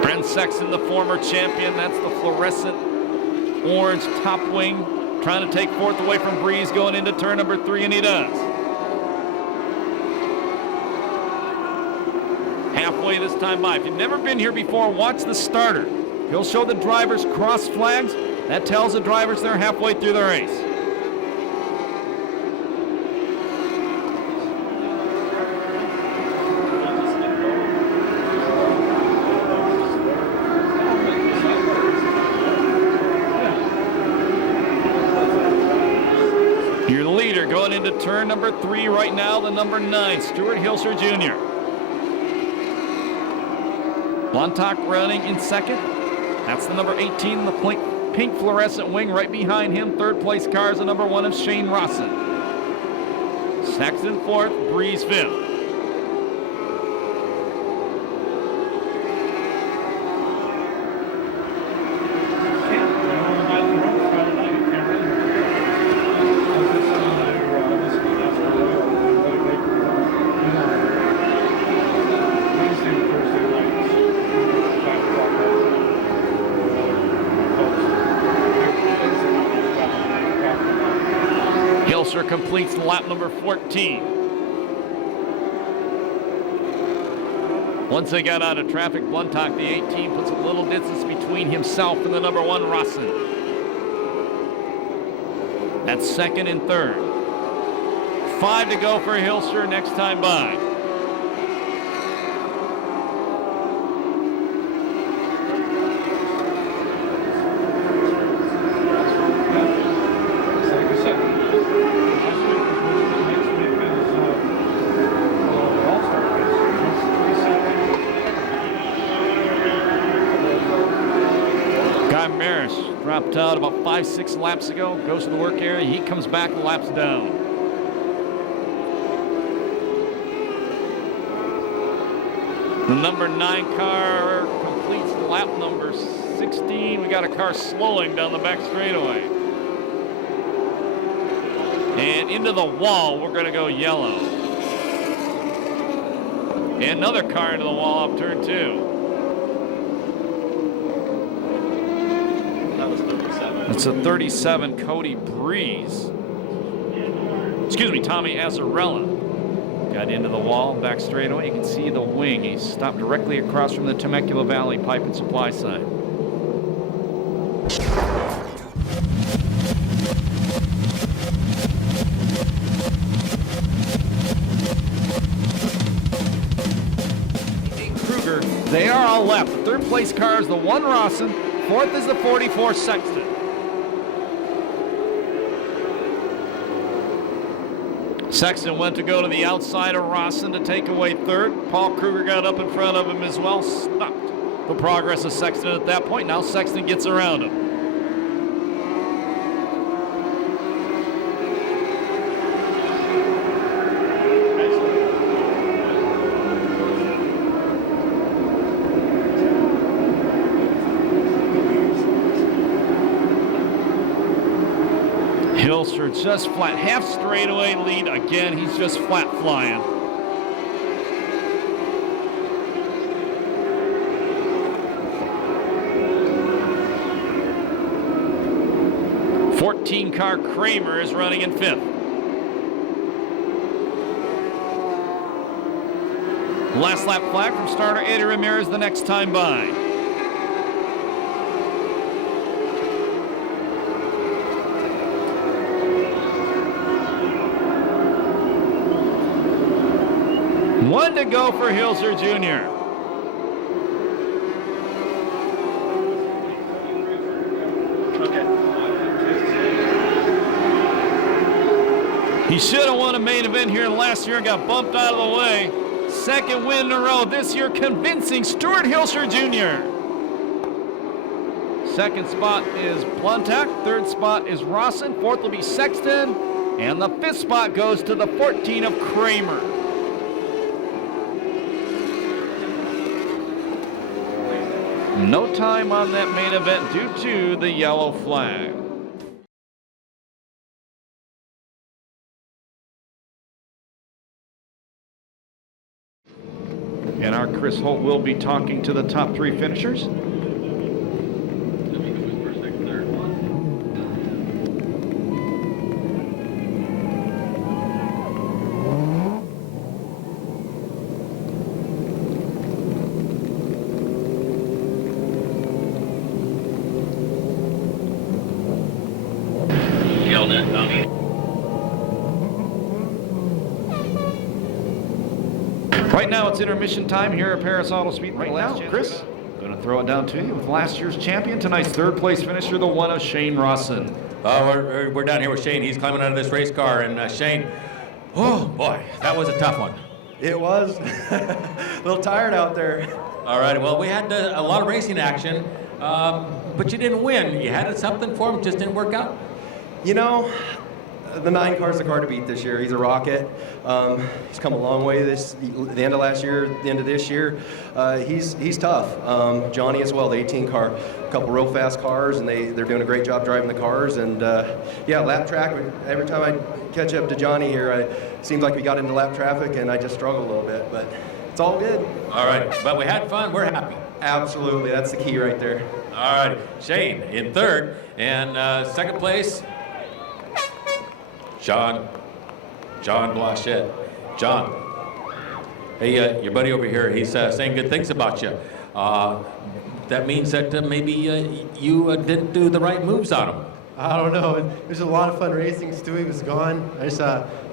Brent Sexton, the former champion. That's the fluorescent orange top wing. Trying to take 4th away from Breeze going into turn number 3, and he does. Halfway this time by. If you've never been here before, watch the starter. He'll show the drivers cross flags. That tells the drivers they're halfway through the race. Your leader going into turn number 3 right now, the number 9, Stuart Hilscher Jr. Bluntack running in 2nd. That's the number 18, the pink fluorescent wing. Right behind him, 3rd place car is the number 1 of Shane Rawson. Sexton 4th, Breeze 5th. Hilscher completes lap number 14. Once they got out of traffic, Bluntack, the 18, puts a little distance between himself and the number 1, Rawson. That's 2nd and 3rd. 5 to go for Hilscher next time by. Dropped out about 5-6 laps ago. Goes to the work area. He comes back and laps down. The number 9 car completes lap number 16. We got a car slowing down the back straightaway. And into the wall, we're going to go yellow. And another car into the wall up turn 2. It's a 37 Cody Breeze. Excuse me, Tommy Azzarella. Got into the wall, back straightaway. You can see the wing. He stopped directly across from the Temecula Valley Pipe and Supply side. Kruger, they are all left. The third place car is the 1 Rawson. Fourth is the 44 Sexton. Sexton went to go to the outside of Rawson to take away third. Paul Kruger got up in front of him as well, stopped the progress of Sexton at that point. Now Sexton gets around him. Hilser just flat, half straightaway lead again. He's just flat flying. car Kramer is running in 5th. Last lap flag from starter Eddie Ramirez the next time by. One to go for Hilser Jr. He should have won a main event here last year and got bumped out of the way. Second win in a row this year, convincing Stuart Hilser Jr. Second spot is Pluntack. Third spot is Rawson. Fourth will be Sexton. And the 5th spot goes to the 14 of Kramer. No time on that main event due to the yellow flag. And our Chris Holt will be talking to the top 3 finishers. Right now it's intermission time here at Perris Auto Speedway. Right now, Chris, going to throw it down to you with last year's champion, tonight's 3rd place finisher, the one of Shane Rawson. We're down here with Shane. He's climbing out of this race car, and Shane, oh boy, that was a tough one. It was. A little tired out there. All right, well, we had a lot of racing action, but you didn't win. You had something for him, just didn't work out. You know, the 9 car's the car to beat this year. He's a rocket. He's come a long way the end of last year, the end of this year. He's tough. Johnny as well, the 18 car. A couple real fast cars, and they're doing a great job driving the cars. And yeah, lap track, every time I catch up to Johnny here, it seems like we got into lap traffic, and I just struggle a little bit, but it's all good. All right, but we had fun. We're happy. Absolutely, that's the key right there. All right, Shane in 3rd, and 2nd place, John Blanchette. John, hey, your buddy over here, he's saying good things about you. That means that maybe you didn't do the right moves on him. I don't know. It was a lot of fun racing. Stewie was gone. I just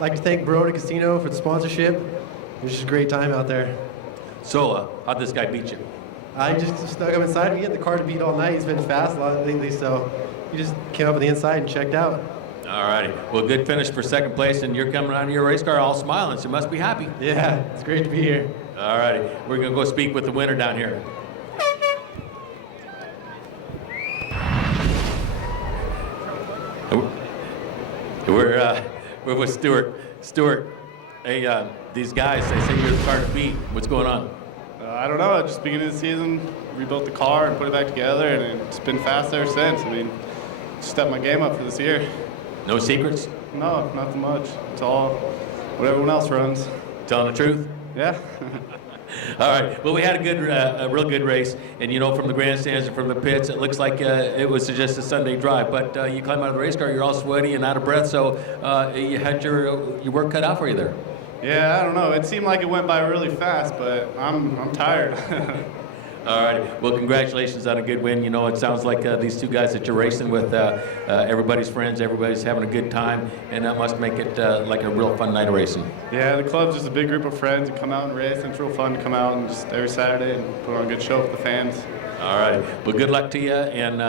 like to thank Barona Casino for the sponsorship. It was just a great time out there. So, how'd this guy beat you? I just snuck him inside. We had the car to beat all night. He's been fast a lot lately, so he just came up on the inside and checked out. All righty. Well, good finish for 2nd place, and you're coming out of your race car all smiling, so you must be happy. Yeah, it's great to be here. All righty. We're going to go speak with the winner down here. we're with Stuart. Stuart, hey, these guys, they say you're the car to beat. What's going on? I don't know. Just beginning of the season, rebuilt the car and put it back together, and it's been fast ever since. I mean, stepped my game up for this year. No secrets? No, nothing much. It's all what everyone else runs. Telling the truth? Yeah. All right. Well, we had a real good race, and you know, from the grandstands and from the pits, it looks like it was just a Sunday drive. But you climb out of the race car, you're all sweaty and out of breath, so you had your work cut out for you there. Yeah, I don't know. It seemed like it went by really fast, but I'm tired. All right. Well, congratulations on a good win. You know, it sounds like these two guys that you're racing with, everybody's friends, everybody's having a good time, and that must make it like a real fun night of racing. Yeah, the club's just a big group of friends who come out and race, and it's real fun to come out and just every Saturday and put on a good show for the fans. All right. Well, good luck to you, and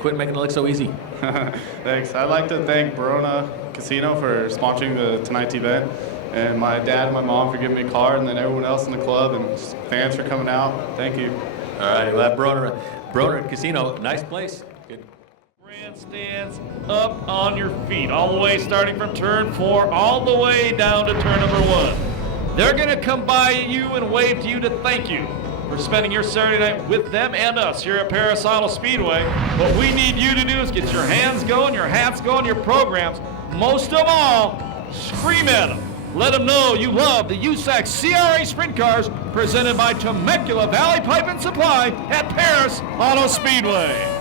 quit making it look so easy. Thanks. I'd like to thank Verona Casino for sponsoring tonight's event, and my dad and my mom for giving me a car, and then everyone else in the club and just fans for coming out. Thank you. All right. Well, Verona Casino, nice place. Good. Grandstands up on your feet, all the way starting from turn 4, all the way down to turn number 1. They're going to come by you and wave to you to thank you for spending your Saturday night with them and us here at Perris Auto Speedway. What we need you to do is get your hands going, your hats going, your programs. Most of all, scream at them. Let them know you love the USAC CRA Sprint Cars presented by Temecula Valley Pipe and Supply at Perris Auto Speedway.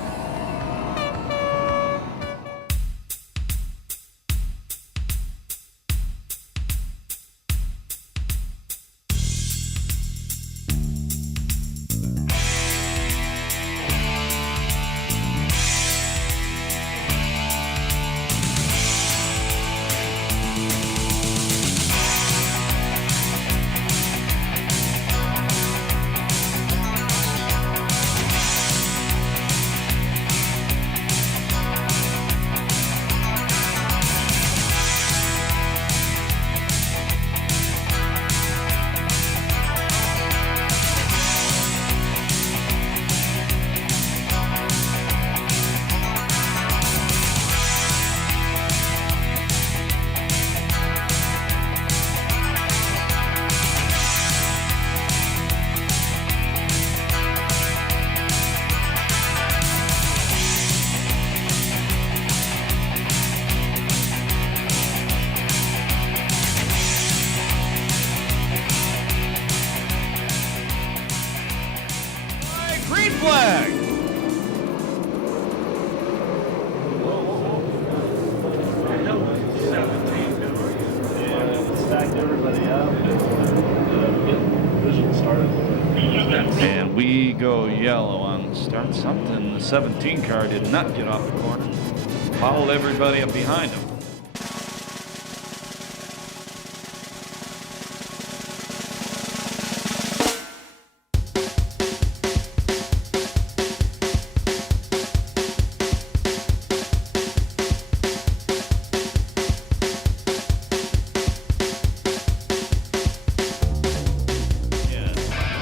Green flag. Stacked everybody up and vision started. And we go yellow on start. Something the 17 car did not get off the corner. Followed everybody up behind him.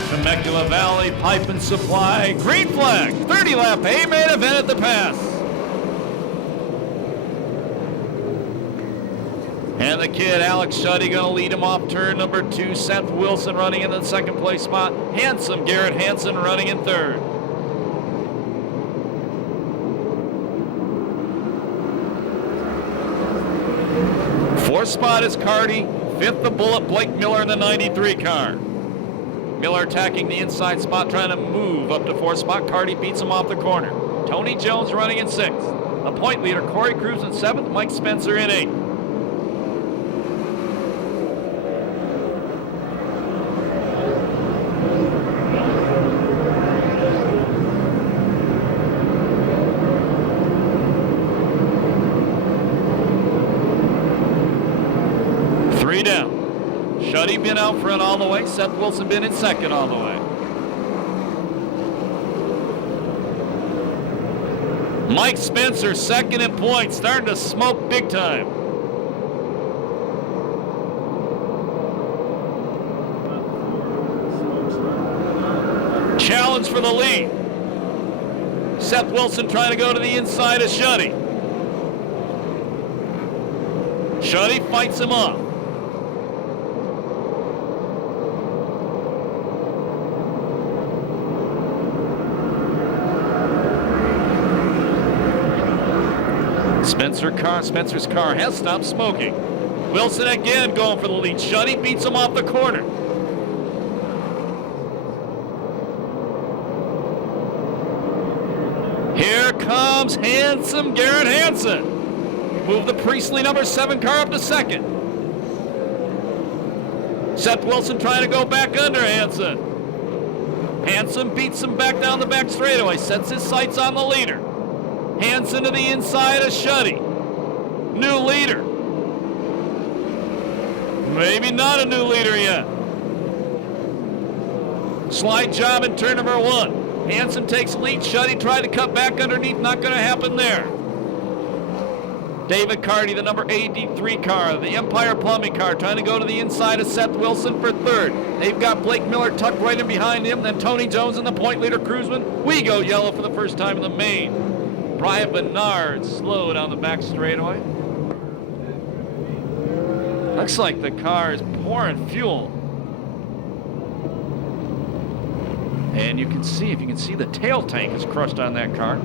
Temecula Valley Pipe and Supply, green flag, 30-lap A-main event at the pass. And the kid, Alex Shuddy, going to lead him off turn number 2. Seth Wilson running in the second place spot. Garrett Hansen running in third. Fourth spot is Carty. Fifth, the Bullet, Blake Miller in the 93 car. Miller attacking the inside spot, trying to move up to fourth spot. Carty beats him off the corner. Tony Jones running in 6th. A point leader, Corey Cruz in 7th. Mike Spencer in 8th. Three down. Shuddy been out front all the way. Seth Wilson been in second all the way. Mike Spencer second in points, starting to smoke big time. Challenge for the lead. Seth Wilson trying to go to the inside of Shuddy. Shuddy fights him off. Spencer's car has stopped smoking. Wilson again going for the lead. Shuddy beats him off the corner. Here comes Garrett Hansen. Move the Priestley number 7 car up to second. Seth Wilson trying to go back under Hansen. Hansen beats him back down the back straightaway, sets his sights on the leader. Hansen to the inside of Shuddy. New leader. Maybe not a new leader yet. Slide job in turn number 1. Hansen takes lead. Shuddy tried to cut back underneath. Not going to happen there. David Carty, the number 83 car, the Empire Plumbing car, trying to go to the inside of Seth Wilson for third. They've got Blake Miller tucked right in behind him. Then Tony Jones and the point leader, Cruzman. We go yellow for the first time in the main. Brian Bernard slow down the back straightaway. Looks like the car is pouring fuel. And you can see, if you can see, the tail tank is crushed on that car.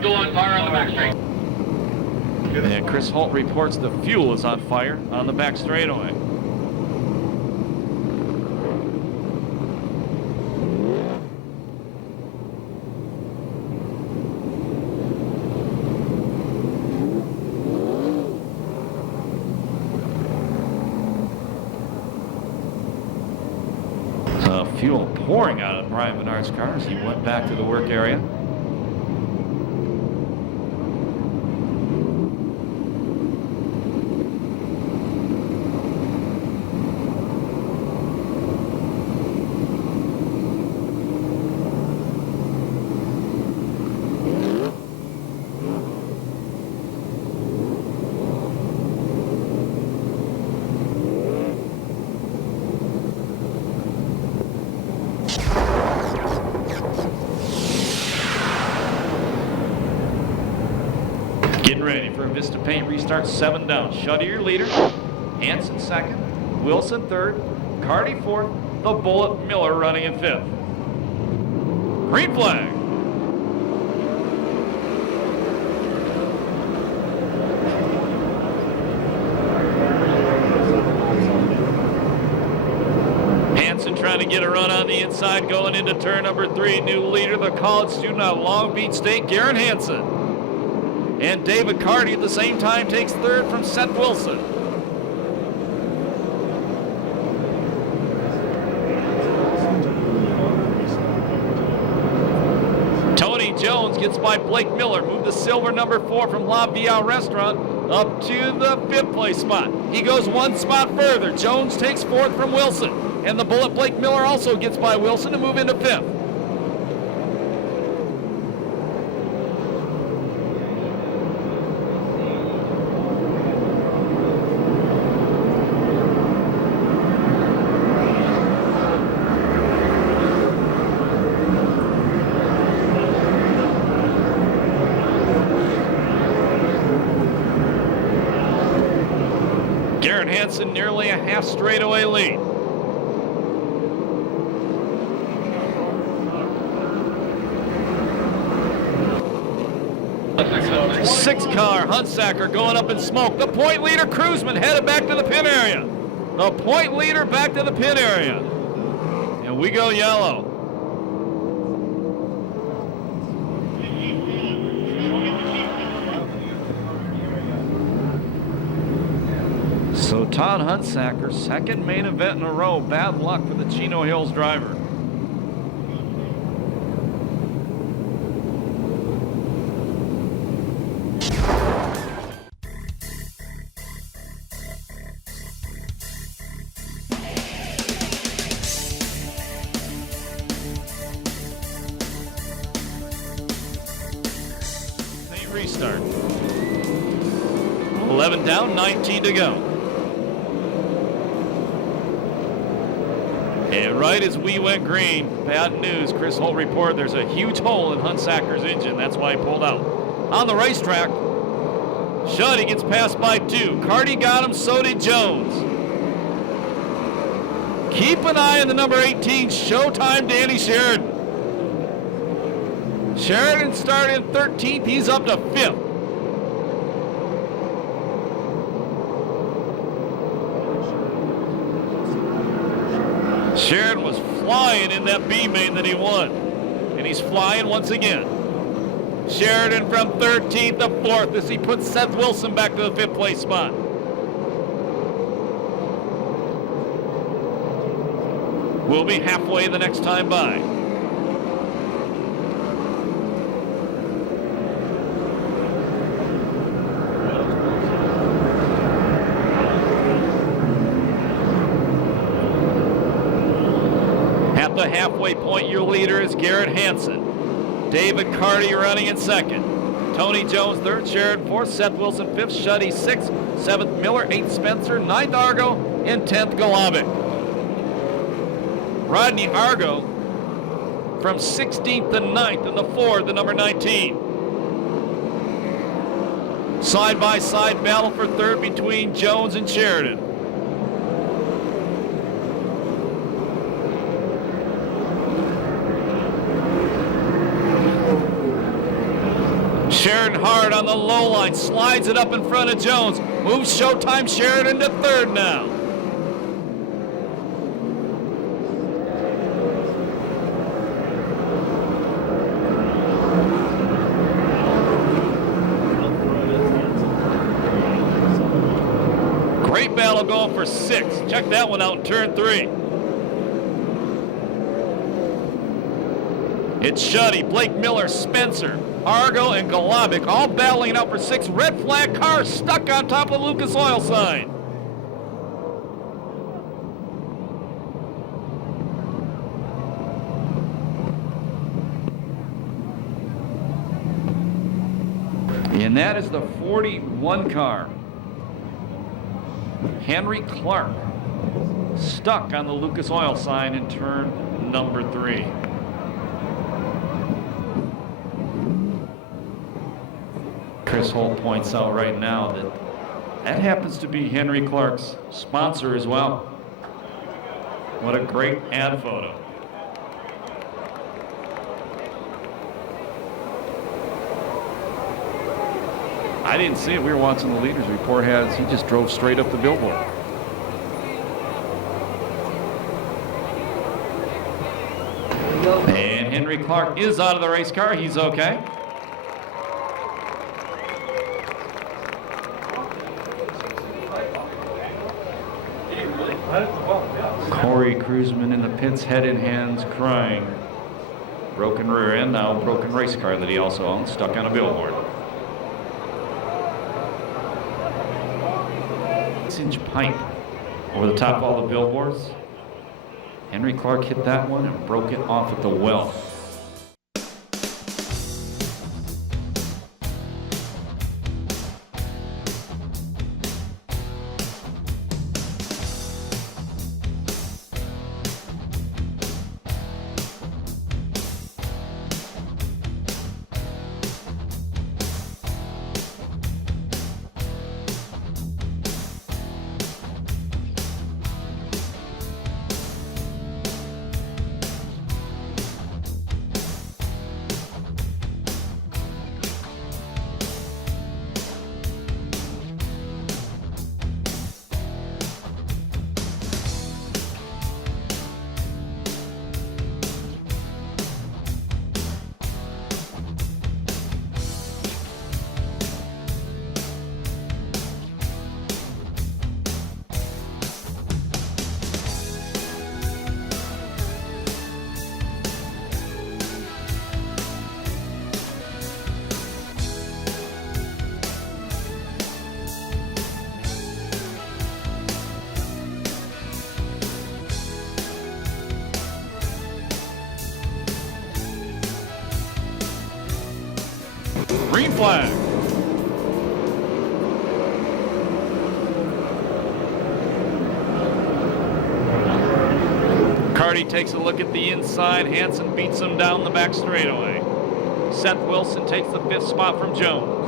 Fuel on fire on the back straight. And Chris Holt reports the fuel is on fire on the back straightaway. Fuel pouring out of Brian Bernard's car as he went back to the work area. Ready for a Vista Paint restart, 7 down. Shuddy your leader, Hansen second, Wilson third, Carty fourth, the Bullet Miller running in fifth. Green flag. Hansen trying to get a run on the inside going into turn number 3. New leader, the college student out of Long Beach State, Garrett Hansen. And David Carty at the same time takes third from Seth Wilson. Tony Jones gets by Blake Miller. Move the silver number 4 from La Via Restaurant up to the 5th place spot. He goes 1 spot further. Jones takes 4th from Wilson. And the Bullet Blake Miller also gets by Wilson to move into 5th. Hansen nearly a half straightaway lead. Six car, Hunsaker going up in smoke. The point leader, Cruzman, headed back to the pin area. The point leader back to the pin area. And we go yellow. So Todd Hunsaker, second main event in a row. Bad luck for the Chino Hills driver. Restart. 11 down, 19 to go. And right as we went green, bad news, Chris Holt reported there's a huge hole in Hunsaker's engine. That's why he pulled out. on the racetrack. Shuddy gets passed by 2. Carty got him, so did Jones. Keep an eye on the number 18, Showtime Danny Sheridan. Sheridan started in 13th, he's up to 5th. Sheridan was flying in that B-main that he won, and he's flying once again. Sheridan from 13th to 4th as he puts Seth Wilson back to the 5th place spot. We'll be halfway the next time by. At the halfway point, your leader is Garrett Hansen. David Carty running in 2nd. Tony Jones 3rd, Sheridan 4th, Seth Wilson 5th, Shuddy 6th, 7th Miller, 8th Spencer, 9th Argo, and 10th Golovic. Rodney Argo from 16th to 9th in the Ford, the number 19. Side-by-side battle for 3rd between Jones and Sheridan. Sheridan hard on the low line, slides it up in front of Jones, moves Showtime Sheridan to 3rd now. Great battle going for 6th. Check that one out in turn 3. It's Shuddy, Blake Miller, Spencer, Argo, and Golovic all battling it out for 6th. Red flag car stuck on top of the Lucas Oil sign. And that is the 41 car. Henry Clark stuck on the Lucas Oil sign in turn number 3. Chris Holt points out right now that that happens to be Henry Clark's sponsor as well. What a great ad photo. I didn't see it. We were watching the leaders report. He just drove straight up the billboard. And Henry Clark is out of the race car. He's okay. Corey Cruzman in the pits, head in hands, crying. Broken rear end, now broken race car that he also owns, stuck on a billboard. 6-inch pipe over the top of all the billboards. Henry Clark hit that one and broke it off at the well. Green flag. Carty takes a look at the inside. Hansen beats him down the back straightaway. Seth Wilson takes the 5th spot from Jones.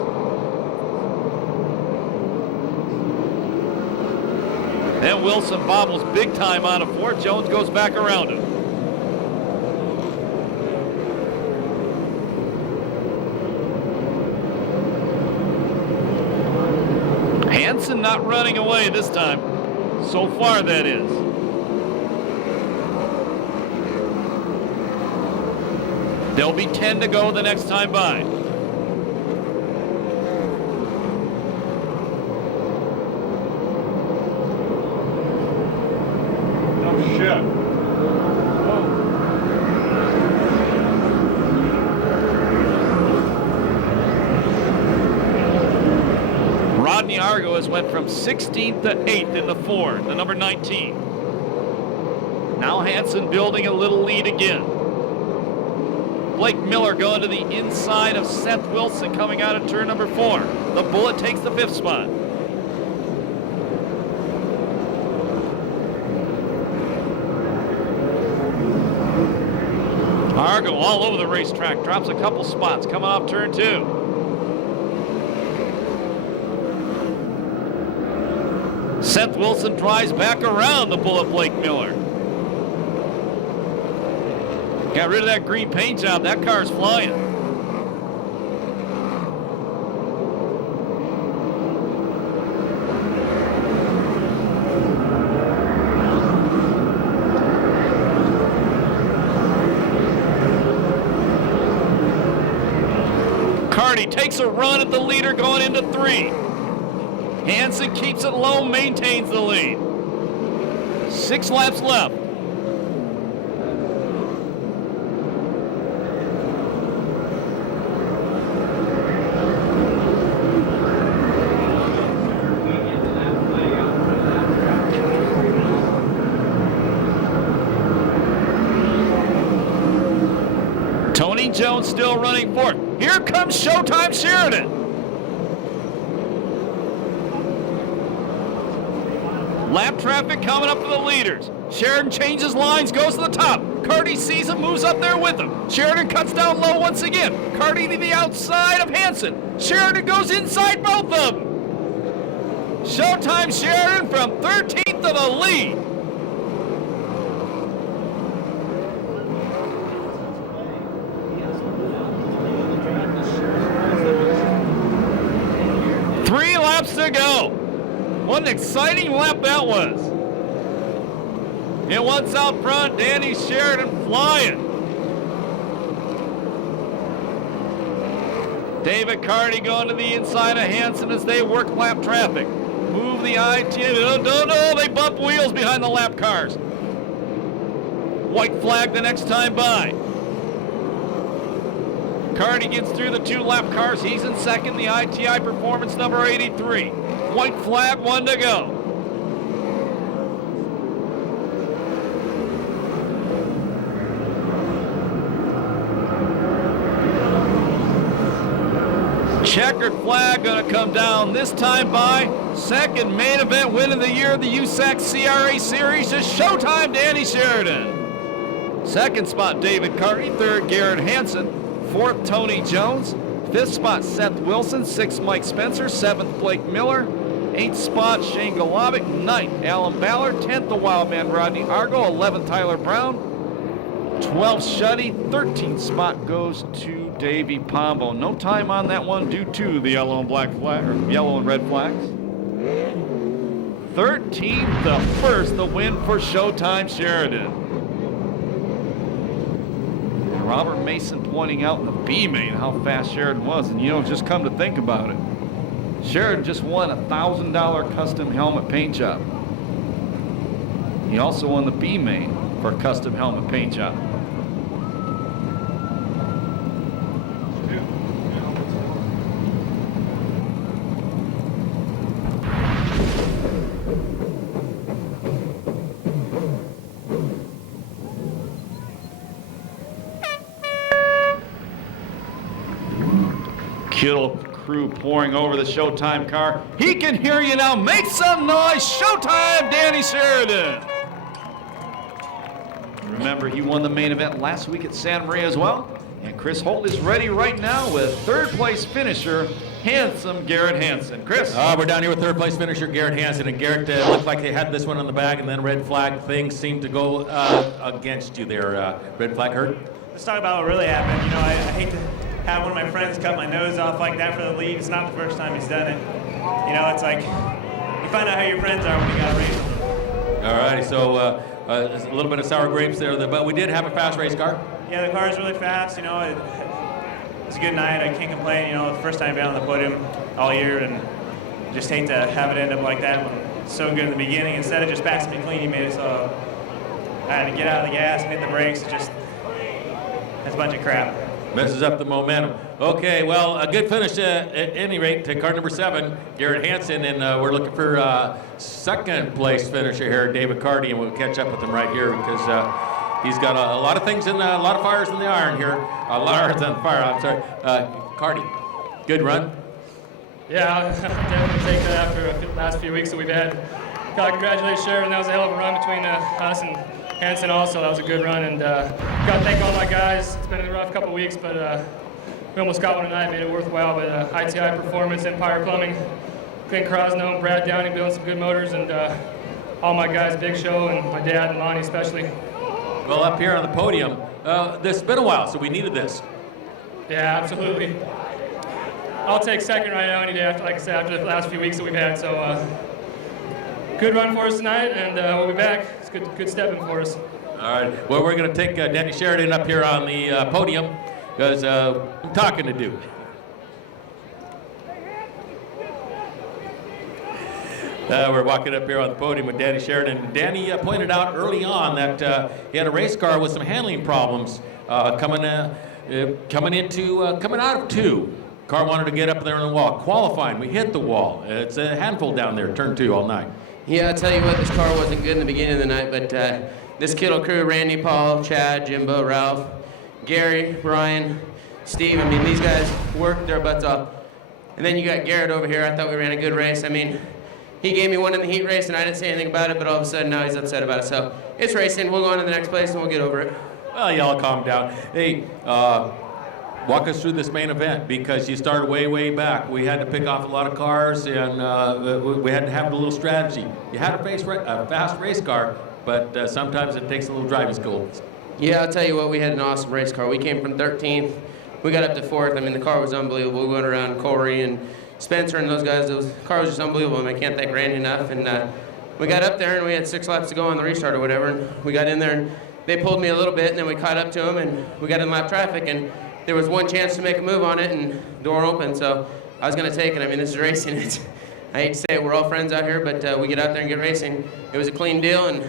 Then Wilson bobbles big time out of 4th. Jones goes back around him. Hansen not running away this time. So far, that is. There'll be 10 to go the next time by. Oh, shit. Rodney Argo has went from 16th to 8th in the 4, the number 19. Now Hansen building a little lead again. Blake Miller going to the inside of Seth Wilson coming out of turn number 4. The Bullet takes the 5th spot. Argo all over the racetrack, drops a couple spots coming off turn 2. Seth Wilson drives back around the Bullet Blake Miller. Got rid of that green paint job. That car's flying. Carty takes a run at the leader going into 3. Hansen keeps it low, maintains the lead. 6 laps left. Tony Jones still running fourth. Here comes Showtime Sheridan. Lap traffic coming up for the leaders. Sheridan changes lines, goes to the top. Carty sees him, moves up there with him. Sheridan cuts down low once again. Carty to the outside of Hansen. Sheridan goes inside both of them. Showtime Sheridan from 13th to the lead. Three laps to go. What an exciting lap that was. And once out front, Danny Sheridan flying. David Carty going to the inside of Hansen as they work lap traffic. Move the IT. No, they bump wheels behind the lap cars. White flag the next time by. Carty gets through the 2 lap cars. He's in second, the ITI performance number 83. White flag, 1 to go. Checkered flag gonna come down this time by. Second main event win of the year, the USAC CRA Series is Showtime Danny Sheridan. Second spot, David Carty. Third, Garrett Hansen. Fourth, Tony Jones. Fifth spot, Seth Wilson. Sixth, Mike Spencer. Seventh, Blake Miller. Eighth spot, Shane Golovic. Ninth, Alan Ballard. 10th, the wild man, Rodney Argo. 11th, Tyler Brown. 12th, Shuddy. 13th spot goes to Davey Pombo. No time on that one due to the yellow and black flag, or yellow and red flags. 13th, the first, the win for Showtime Sheridan. Robert Mason pointing out in the B-main how fast Sheridan was, and just come to think about it, Sheridan just won a $1,000 custom helmet paint job. He also won the B-main for a custom helmet paint job. Kittle crew pouring over the Showtime car. He can hear you now. Make some noise. Showtime, Danny Sheridan. Remember, he won the main event last week at Santa Maria as well. And Chris Holt is ready right now with third place finisher, handsome Garrett Hansen. Chris? We're down here with third place finisher Garrett Hansen. And Garrett, looked like they had this one on the bag, and then red flag things seemed to go against you there. Red flag hurt? Let's talk about what really happened. You know, I hate to have one of my friends cut my nose off like that for the lead. It's not the first time he's done it. You know, it's like you find out how your friends are when you got a race. All righty, so a little bit of sour grapes there, but we did have a fast race car. Yeah, the car is really fast. You know, it was a good night. I can't complain. You know, the first time being on the podium all year, and just hate to have it end up like that when it's so good in the beginning. Instead of just passing me clean, he made it so I had to get out of the gas and hit the brakes. It's a bunch of crap. Messes up the momentum. Okay, well, a good finish at any rate to car number 7, Garrett Hansen, and we're looking for second place finisher here, David Carty, and we'll catch up with him right here because he's got a lot of things in, a lot of fires in the iron here. A lot of irons on fire, I'm sorry. Carty, good run. Yeah, I'll definitely take that after the last few weeks that we've had. Gotta congratulate Sheridan. That was a hell of a run between us and Hansen also. That was a good run, and gotta thank all my guys. It's been a rough couple weeks, but we almost got one tonight, made it worthwhile. But ITI Performance, Empire Plumbing, Clint Crosno, Brad Downey building some good motors, and all my guys, Big Show, and my dad and Lonnie especially. Well, up here on the podium, this has been a while, so we needed this. Yeah, absolutely. I'll take second right now any day after, like I said, after the last few weeks that we've had. So good run for us tonight, and we'll be back. It's good stepping for us. All right. Well, we're going to take Danny Sheridan up here on the podium because I'm talking to do. We're walking up here on the podium with Danny Sheridan. Danny pointed out early on that he had a race car with some handling problems coming out of 2. Car wanted to get up there on the wall. Qualifying, we hit the wall. It's a handful down there, turn 2 all night. Yeah, I'll tell you what, this car wasn't good in the beginning of the night, but this Kittle crew, Randy, Paul, Chad, Jimbo, Ralph, Gary, Ryan, Steve, I mean, these guys worked their butts off. And then you got Garrett over here. I thought we ran a good race. I mean, he gave me one in the heat race, and I didn't say anything about it, but all of a sudden now he's upset about it. So it's racing. We'll go on to the next place, and we'll get over it. Well, y'all calm down. Hey, walk us through this main event because you started way, way back. We had to pick off a lot of cars, and we had to have a little strategy. You had a fast race car, but sometimes it takes a little driving school. Yeah, I'll tell you what, we had an awesome race car. We came from 13th. We got up to 4th. I mean, the car was unbelievable. We went around Corey and Spencer and those guys. The car was just unbelievable. I mean, I can't thank Randy enough. And we got up there, and we had 6 laps to go on the restart or whatever. And we got in there, and they pulled me a little bit, and then we caught up to them, and we got in lap traffic. And there was one chance to make a move on it, and door open. So I was going to take it. I mean, this is racing. I hate to say it, we're all friends out here, but we get out there and get racing. It was a clean deal, and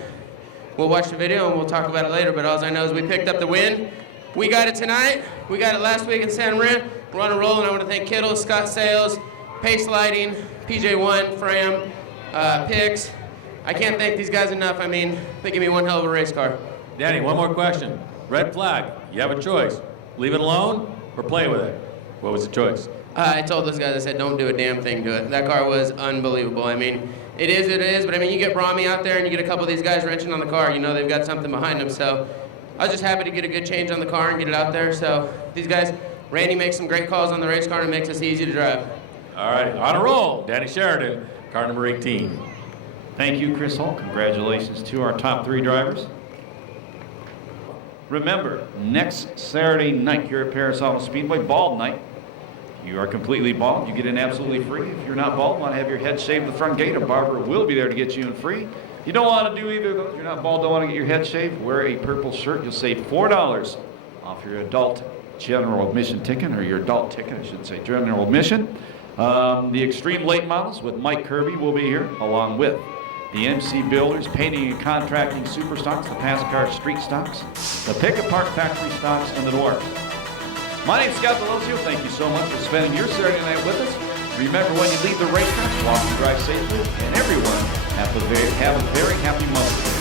we'll watch the video, and we'll talk about it later. But all I know is we picked up the win. We got it tonight. We got it last week in Santa Maria. We're on a roll, and I want to thank Kittle, Scott Sales, Pace Lighting, PJ1, Fram, Picks. I can't thank these guys enough. I mean, they give me one hell of a race car. Danny, one more question. Red flag. You have a choice. Leave it alone or play with it. What was the choice? I told those guys, I said, don't do a damn thing to it. That car was unbelievable. I mean, it is, but I mean, you get Brahmi out there and you get a couple of these guys wrenching on the car, you know they've got something behind them. So I was just happy to get a good change on the car and get it out there. So these guys, Randy makes some great calls on the race car and makes us easy to drive. All right, on a roll. Danny Sheridan, car number 18. Thank you, Chris Hall. Congratulations to our top 3 drivers. Remember, next Saturday night here at Perris Auto Speedway, bald night. You are completely bald, you get in absolutely free. If you're not bald, want to have your head shaved at the front gate, a barber will be there to get you in free. You don't want to do either of those. You're not bald, don't want to get your head shaved, wear a purple shirt. You'll save $4 off your adult general admission ticket, or your adult ticket, I should say, general admission. The Extreme Late Models with Mike Kirby will be here, along with the MC Builders, Painting and Contracting Super Stocks, the Pass Car Street Stocks, the Pick Apart Factory Stocks, and the Dwarfs. My name's Scott Delosio. Thank you so much for spending your Saturday night with us. Remember, when you leave the racetrack, walk and drive safely, and everyone have a very happy Mother's Day.